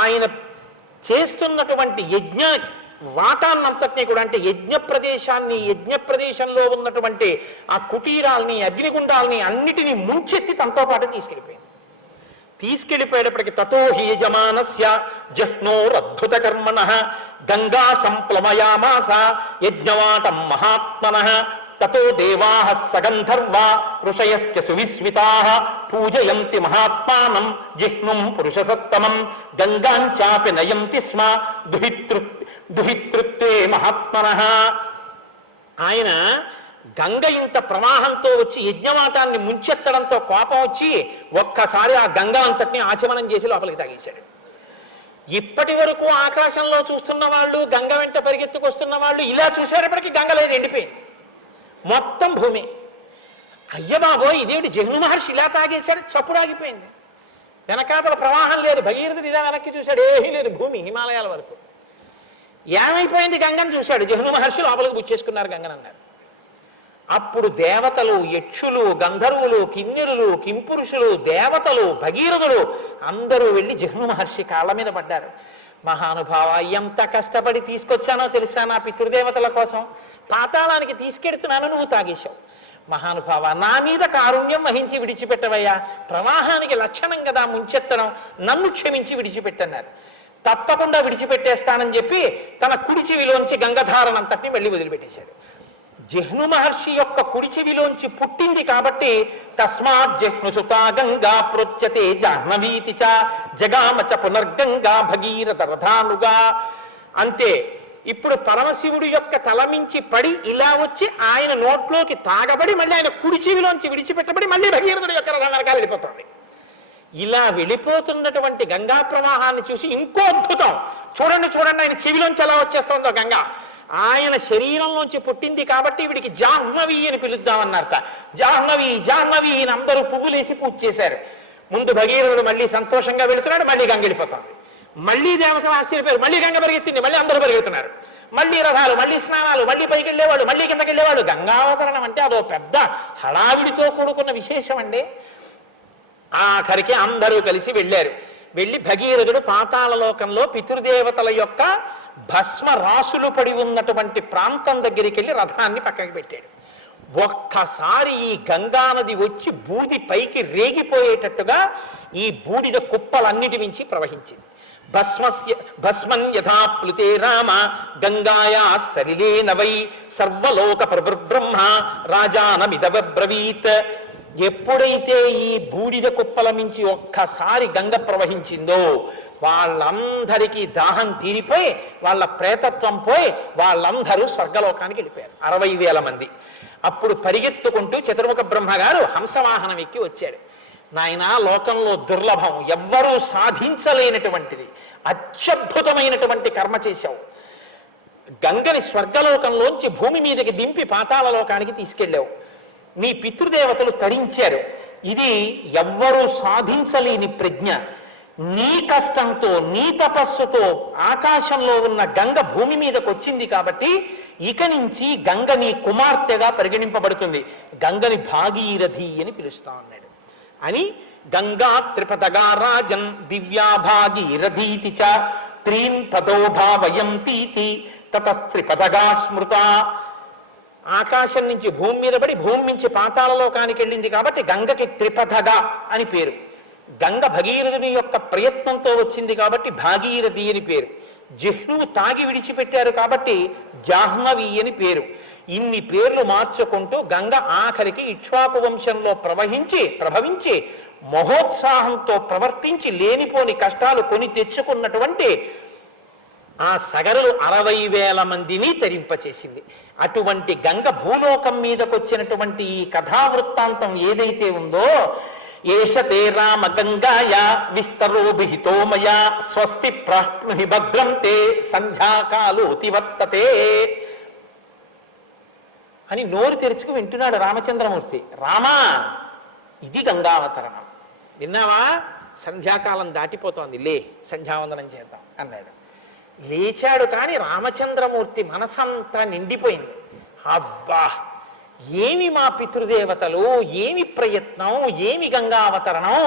ఆయన చేస్తున్నటువంటి యజ్ఞ వాటాన్నంతటినీ కూడా, అంటే యజ్ఞ ప్రదేశంలో ఉన్నటువంటి ఆ కుటీరాల్ని, అగ్నిగుండాల్ని అన్నిటినీ ముంచెత్తి తనతో పాటు తీసుకెళ్ళిపోయేటప్పటికి తతో హి యజమానస్య జహ్నోరద్భుత కర్మణః గంగా సంప్లమయామాస యజ్ఞవాటం మహాత్మనః తతో దేవాః సగంధర్వా ఋషయశ్చ సువిస్మితాః పూజయంతి మహాత్మానం జిహ్నుం పురుషసత్తమం గంగాంచాపి నయంతి స్మ దుహితృత్వే మహాత్మనః. ఆయన గంగ ఇంత ప్రవాహంతో వచ్చి యజ్ఞవాటాన్ని ముంచెత్తడంతో కోపం వచ్చి ఒక్కసారి ఆ గంగ అంతటిని ఆచమనం చేసి లోపలికి తాగేశాడు. ఇప్పటి వరకు ఆకాశంలో చూస్తున్న వాళ్ళు, గంగ వెంట పరిగెత్తుకొస్తున్న వాళ్ళు ఇలా చూసేటప్పటికీ గంగ లేదు, ఎండిపోయింది మొత్తం భూమి. అయ్య బాబోయ్ ఇదేమిటి జహ్ను మహర్షి ఇలా తాగేశాడు, చప్పుడు ఆగిపోయింది. వెనకాతల ప్రవాహం లేదు. భగీరథుడు ఇదా వెనక్కి చూశాడు, ఏమీ లేదు భూమి హిమాలయాల వరకు. ఏమైపోయింది గంగను చూశాడు. జహ్ను మహర్షి లోపలికి బుచ్చేసుకున్నారు గంగను అన్నారు. అప్పుడు దేవతలు, యక్షులు, గంధర్వులు, కిన్నెరులు, కింపురుషులు, దేవతలు, భగీరథులు అందరూ వెళ్ళి జహ్ను మహర్షి కాళ్ళ మీద పడ్డారు. మహానుభావ, ఎంత కష్టపడి తీసుకొచ్చానో తెలుసా నా పితృదేవతల కోసం, పాతాళానికి తీసుకెడుతున్నాను, నువ్వు తాగేశావు. మహానుభావ, నా మీద కారుణ్యం వహించి విడిచిపెట్టవయ్యా, ప్రవాహానికి లక్షణం కదా ముంచెత్తడం, నన్ను క్షమించి విడిచిపెట్టన్నారు. తప్పకుండా విడిచిపెట్టేస్తానని చెప్పి తన కుడి చెవిలోంచి గంగధారనంతటిని వెళ్ళి వదిలిపెట్టేశాడు. జహ్ను మహర్షి యొక్క కుడి చెవిలోంచి పుట్టింది కాబట్టి తస్మాత్ జహ్నుసుతా గంగా ప్రోచ్యతే జాహ్నవీతి చ జగామచ పునర్గంగా భగీరథ రథానుగా. అంతే. ఇప్పుడు పరమశివుడి యొక్క తలమించి పడి ఇలా వచ్చి ఆయన నోట్లోకి తాగబడి మళ్ళీ ఆయన కుడి చెవిలోంచి విడిచిపెట్టబడి మళ్ళీ భగీరథుడి యొక్క రథం వెనకాల వెళ్ళిపోతుంది. ఇలా వెళ్ళిపోతున్నటువంటి గంగా ప్రవాహాన్ని చూసి ఇంకో అద్భుతం, చూడండి చూడండి ఆయన చెవిలోంచి ఎలా వచ్చేస్తుందో గంగా. ఆయన శరీరంలోంచి పుట్టింది కాబట్టి వీడికి జాహ్నవి అని పిలుద్దామన్నారట. జాహ్నవి జాహ్నవి అని అందరూ పువ్వులేసి పూజ చేశారు. ముందు భగీరథుడు మళ్ళీ సంతోషంగా వెళుతున్నాడు, మళ్ళీ గంగ వెళ్ళిపోతుంది. మళ్ళీ దేవతలు ఆశ్చర్యపోయారు, మళ్ళీ గంగ పరిగెత్తింది, మళ్ళీ అందరూ పరిగెత్తున్నారు. మళ్ళీ రథాలు, మళ్ళీ స్నానాలు, మళ్ళీ పైకి వెళ్ళేవాడు, మళ్ళీ కిందకి వెళ్ళేవాడు. గంగావతరణం అంటే అదో పెద్ద హడావిడితో కూడుకున్న విశేషం అండి. ఆఖరికి అందరూ కలిసి వెళ్ళారు. వెళ్ళి భగీరథుడు పాతాళలోకంలో పితృదేవతల యొక్క భస్మ రాసులు పడి ఉన్నటువంటి ప్రాంతం దగ్గరికి వెళ్ళి రథాన్ని పక్కకి పెట్టాడు. ఒక్కసారి ఈ గంగానది వచ్చి బూది పైకి రేగిపోయేటట్టుగా ఈ బూడిద కుప్పలన్నిటి నుంచి ప్రవహించింది. భస్మన్ యథా ప్లుతే రామ గంగాయా సరిలే నవై సర్వలోక ప్రభుర్బ్రహ్మ రాజానమిదబ్రవీత్. ఎప్పుడైతే ఈ బూడిద కుప్పల నుంచి ఒక్కసారి గంగ ప్రవహించిందో వాళ్ళందరికీ దాహం తీరిపోయి వాళ్ళ ప్రేతత్వం పోయి వాళ్ళందరూ స్వర్గలోకానికి వెళ్ళిపోయారు, 60,000 మంది. అప్పుడు పరిగెత్తుకుంటూ చతుర్ముఖ బ్రహ్మగారు హంసవాహనం ఎక్కి వచ్చాడు. నాయనా, లోకంలో దుర్లభం, ఎవ్వరూ సాధించలేనటువంటిది, అత్యద్భుతమైనటువంటి కర్మ చేశావు. గంగని స్వర్గలోకంలోంచి భూమి మీదకి దింపి పాతాళ లోకానికి తీసుకెళ్ళావు. నీ పితృదేవతలు తరించారు. ఇది ఎవ్వరూ సాధించలేని ప్రజ్ఞ. నీ కష్టంతో, నీ తపస్సుతో ఆకాశంలో ఉన్న గంగ భూమి మీదకి వచ్చింది కాబట్టి ఇక నుంచి గంగ నీ కుమార్తెగా పరిగణింపబడుతుంది. గంగని భాగీరథి అని పిలుస్తా ఉన్నాడు. అని గంగా త్రిపదగా రాజన్ దివ్యా భాగీరథీతి చ త్రీన్ పదో భావయంతీతి తతస్త్రిపదగా స్మృత. ఆకాశం నుంచి భూమి మీద పడి భూమి నుంచి పాతాళలోకానికి వెళ్ళింది కాబట్టి గంగకి త్రిపథగా అని పేరు. గంగ భగీరథుని యొక్క ప్రయత్నంతో వచ్చింది కాబట్టి భాగీరథి అని పేరు. జిహ్నువు తాగి విడిచిపెట్టారు కాబట్టి జాహ్నవి అని పేరు. ఇన్ని పేర్లు మార్చుకుంటూ గంగ ఆఖరికి ఇక్ష్వాకు వంశంలో ప్రభవించి మహోత్సాహంతో ప్రవర్తించి లేనిపోని కష్టాలు కొని తెచ్చుకున్నటువంటి ఆ సగరులు 60,000 మందిని తరింపచేసింది. అటువంటి గంగ భూలోకం మీదకొచ్చినటువంటి ఈ కథావృత్తాంతం ఏదైతే ఉందో, ఏషతే రామ గంగాయ విస్తరోభిహితో మయా స్వస్తి ప్రాప్నుహి భద్రం తే సంధ్యాకాలోతి వర్తతే అని నోరు తెరుచుకు వింటున్నాడు రామచంద్రమూర్తి. రామా, ఇది గంగావతరణం విన్నావా? సంధ్యాకాలం దాటిపోతోంది, లే సంధ్యావందనం చేద్దాం అన్నాడు. లేచాడు కానీ రామచంద్రమూర్తి మనసంతా నిండిపోయింది. అబ్బా, ఏమి మా పితృదేవతలు, ఏమి ప్రయత్నం, ఏమి గంగావతరణం,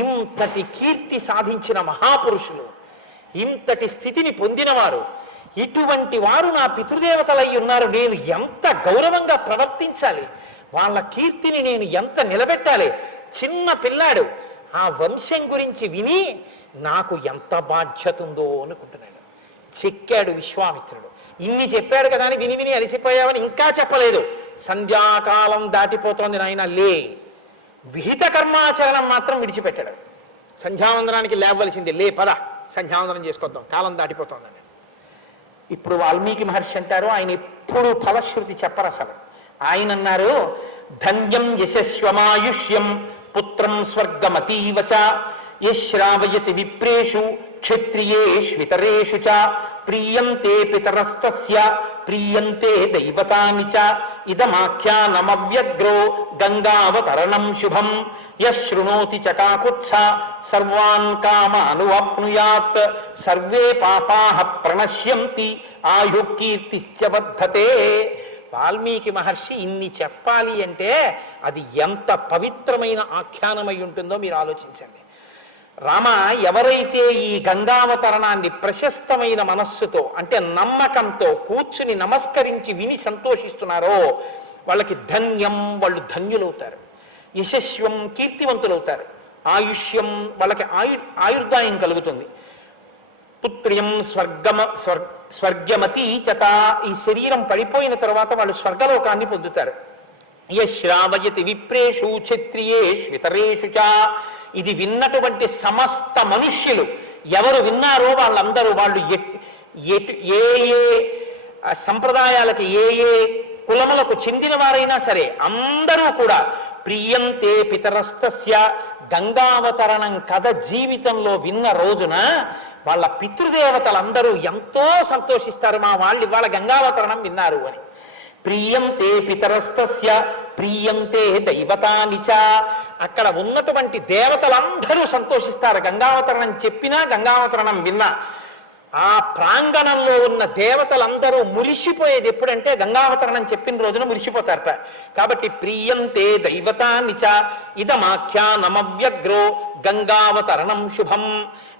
ఇంతటి కీర్తి సాధించిన మహాపురుషులు, ఇంతటి స్థితిని పొందినవారు, ఇటువంటి వారు నా పితృదేవతలై ఉన్నారు. నేను ఎంత గౌరవంగా ప్రవర్తించాలి, వాళ్ళ కీర్తిని నేను ఎంత నిలబెట్టాలి. చిన్న పిల్లాడు ఆ వంశం గురించి విని నాకు ఎంత బాధ్యత ఉందో అనుకుంటున్నాడు. చెక్కాడు విశ్వామిత్రుడు. ఇన్ని చెప్పాడు కదా అని విని విని అలసిపోయావని ఇంకా చెప్పలేదు. సంధ్యాకాలం దాటిపోతోంది నాయన, లే. విహిత కర్మాచరణం మాత్రం విడిచిపెట్టాడు. సంధ్యావందనానికి లేవలసింది, లే పద సంధ్యావందనం చేసుకొద్దాం, కాలం దాటిపోతోందని. ఇప్పుడు వాల్మీకి మహర్షి అంటారు, ఆయన ఎప్పుడు ఫలశ్రుతి చెప్పరు అసలు. ఆయన అన్నారు, ధన్యం యశస్వమాయుష్యం పుత్రం స్వర్గమతీవచ యశ్రావయతి విప్రేషు క్షత్రియేష్వితరేషు చ ప్రీయంతే పితరస్తస్య ప్రీయంతే దైవతాని చ ఇదమాఖ్యానమవ్యగ్రో గంగావతరణం శుభం యశృణోతి చ కాకుత్స సర్వాన్ కామానువాప్నుయాత్ సర్వే పాపాః ప్రణశ్యంతి ఆయు కీర్తిశ్చ వర్ధతే. వాల్మీకి మహర్షి ఇన్ని చెప్పాలి అంటే అది ఎంత పవిత్రమైన ఆఖ్యానమై ఉంటుందో మీరు ఆలోచించండి. రామ, ఎవరైతే ఈ గంగావతరణాన్ని ప్రశస్తమైన మనస్సుతో అంటే నమ్మకంతో కూర్చుని నమస్కరించి విని సంతోషిస్తున్నారో వాళ్ళకి ధన్యం, వాళ్ళు ధన్యులవుతారు. యశస్వం, కీర్తివంతులవుతారు. ఆయుష్యం, వాళ్ళకి ఆయుర్దాయం కలుగుతుంది. పుత్ర్యం స్వర్గమతి చత, ఈ శరీరం పడిపోయిన తర్వాత వాళ్ళు స్వర్గలోకాన్ని పొందుతారు. యశ్రావయతి విప్రేషు క్షత్రియేష్వితరేషు చ, ఇది విన్నటువంటి సమస్త మనుష్యులు ఎవరు విన్నారో వాళ్ళందరూ, వాళ్ళు ఏ ఏ సంప్రదాయాలకి ఏ ఏ కులములకు చెందిన వారైనా సరే అందరూ కూడా ప్రియంతే పితరస్తస్య, గంగావతరణం కథ జీవితంలో విన్న రోజున వాళ్ళ పితృదేవతలందరూ ఎంతో సంతోషిస్తారు, మా వాళ్ళు ఇవాళ గంగావతరణం విన్నారు అని. ప్రియంతే పితరస్తస్య ప్రియంతే దైవతాని చ, అక్కడ ఉన్నటువంటి దేవతలందరూ సంతోషిస్తారు. గంగావతరణం చెప్పినా గంగావతరణం విన్నా ఆ ప్రాంగణంలో ఉన్న దేవతలందరూ మురిసిపోయేది ఎప్పుడంటే గంగావతరణం చెప్పిన రోజున మురిసిపోతారట. కాబట్టి ప్రియంతే దైవతాని చ ఇదమాఖ్యానమవ్యగ్రో గంగావతరణం శుభం.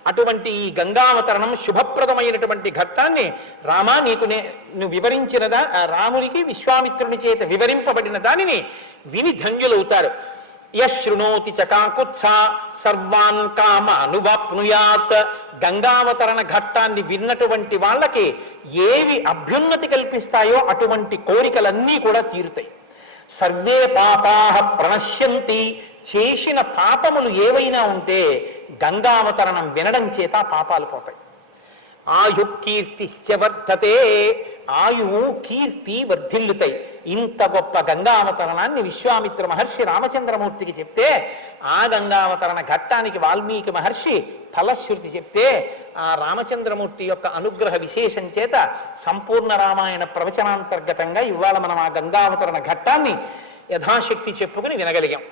అటువంటి ఈ గంగావతరణం శుభప్రదమైనటువంటి ఘట్టాన్ని రామా నువ్వు వివరించినదా, రామునికి విశ్వామిత్రుని చేత వివరింపబడిన దానిని విని ధన్యులవుతారు. యశృణోతి చ కాకుత్స సర్వాన్ కామానువాప్నుయాత్, గంగావతరణ ఘట్టాన్ని విన్నటువంటి వాళ్ళకి ఏవి అభ్యున్నతి కల్పిస్తాయో అటువంటి కోరికలన్నీ కూడా తీరుతాయి. సర్వే పాపాః ప్రణశ్యంతి, చేసిన పాపములు ఏవైనా ఉంటే గంగావతరణం వినడం చేత పాపాలు పోతాయి. ఆయు కీర్తిశ్చ వర్ధతే, ఆయువు కీర్తి వర్ధిల్లుతాయి. ఇంత గొప్ప గంగావతరణాన్ని విశ్వామిత్ర మహర్షి రామచంద్రమూర్తికి చెప్తే, ఆ గంగావతరణ ఘట్టానికి వాల్మీకి మహర్షి ఫలశ్రుతి చెప్తే, ఆ రామచంద్రమూర్తి యొక్క అనుగ్రహ విశేషం చేత సంపూర్ణ రామాయణ ప్రవచనాంతర్గతంగా ఇవాళ మనం ఆ గంగావతరణ ఘట్టాన్ని యథాశక్తి చెప్పుకుని వినగలిగాం.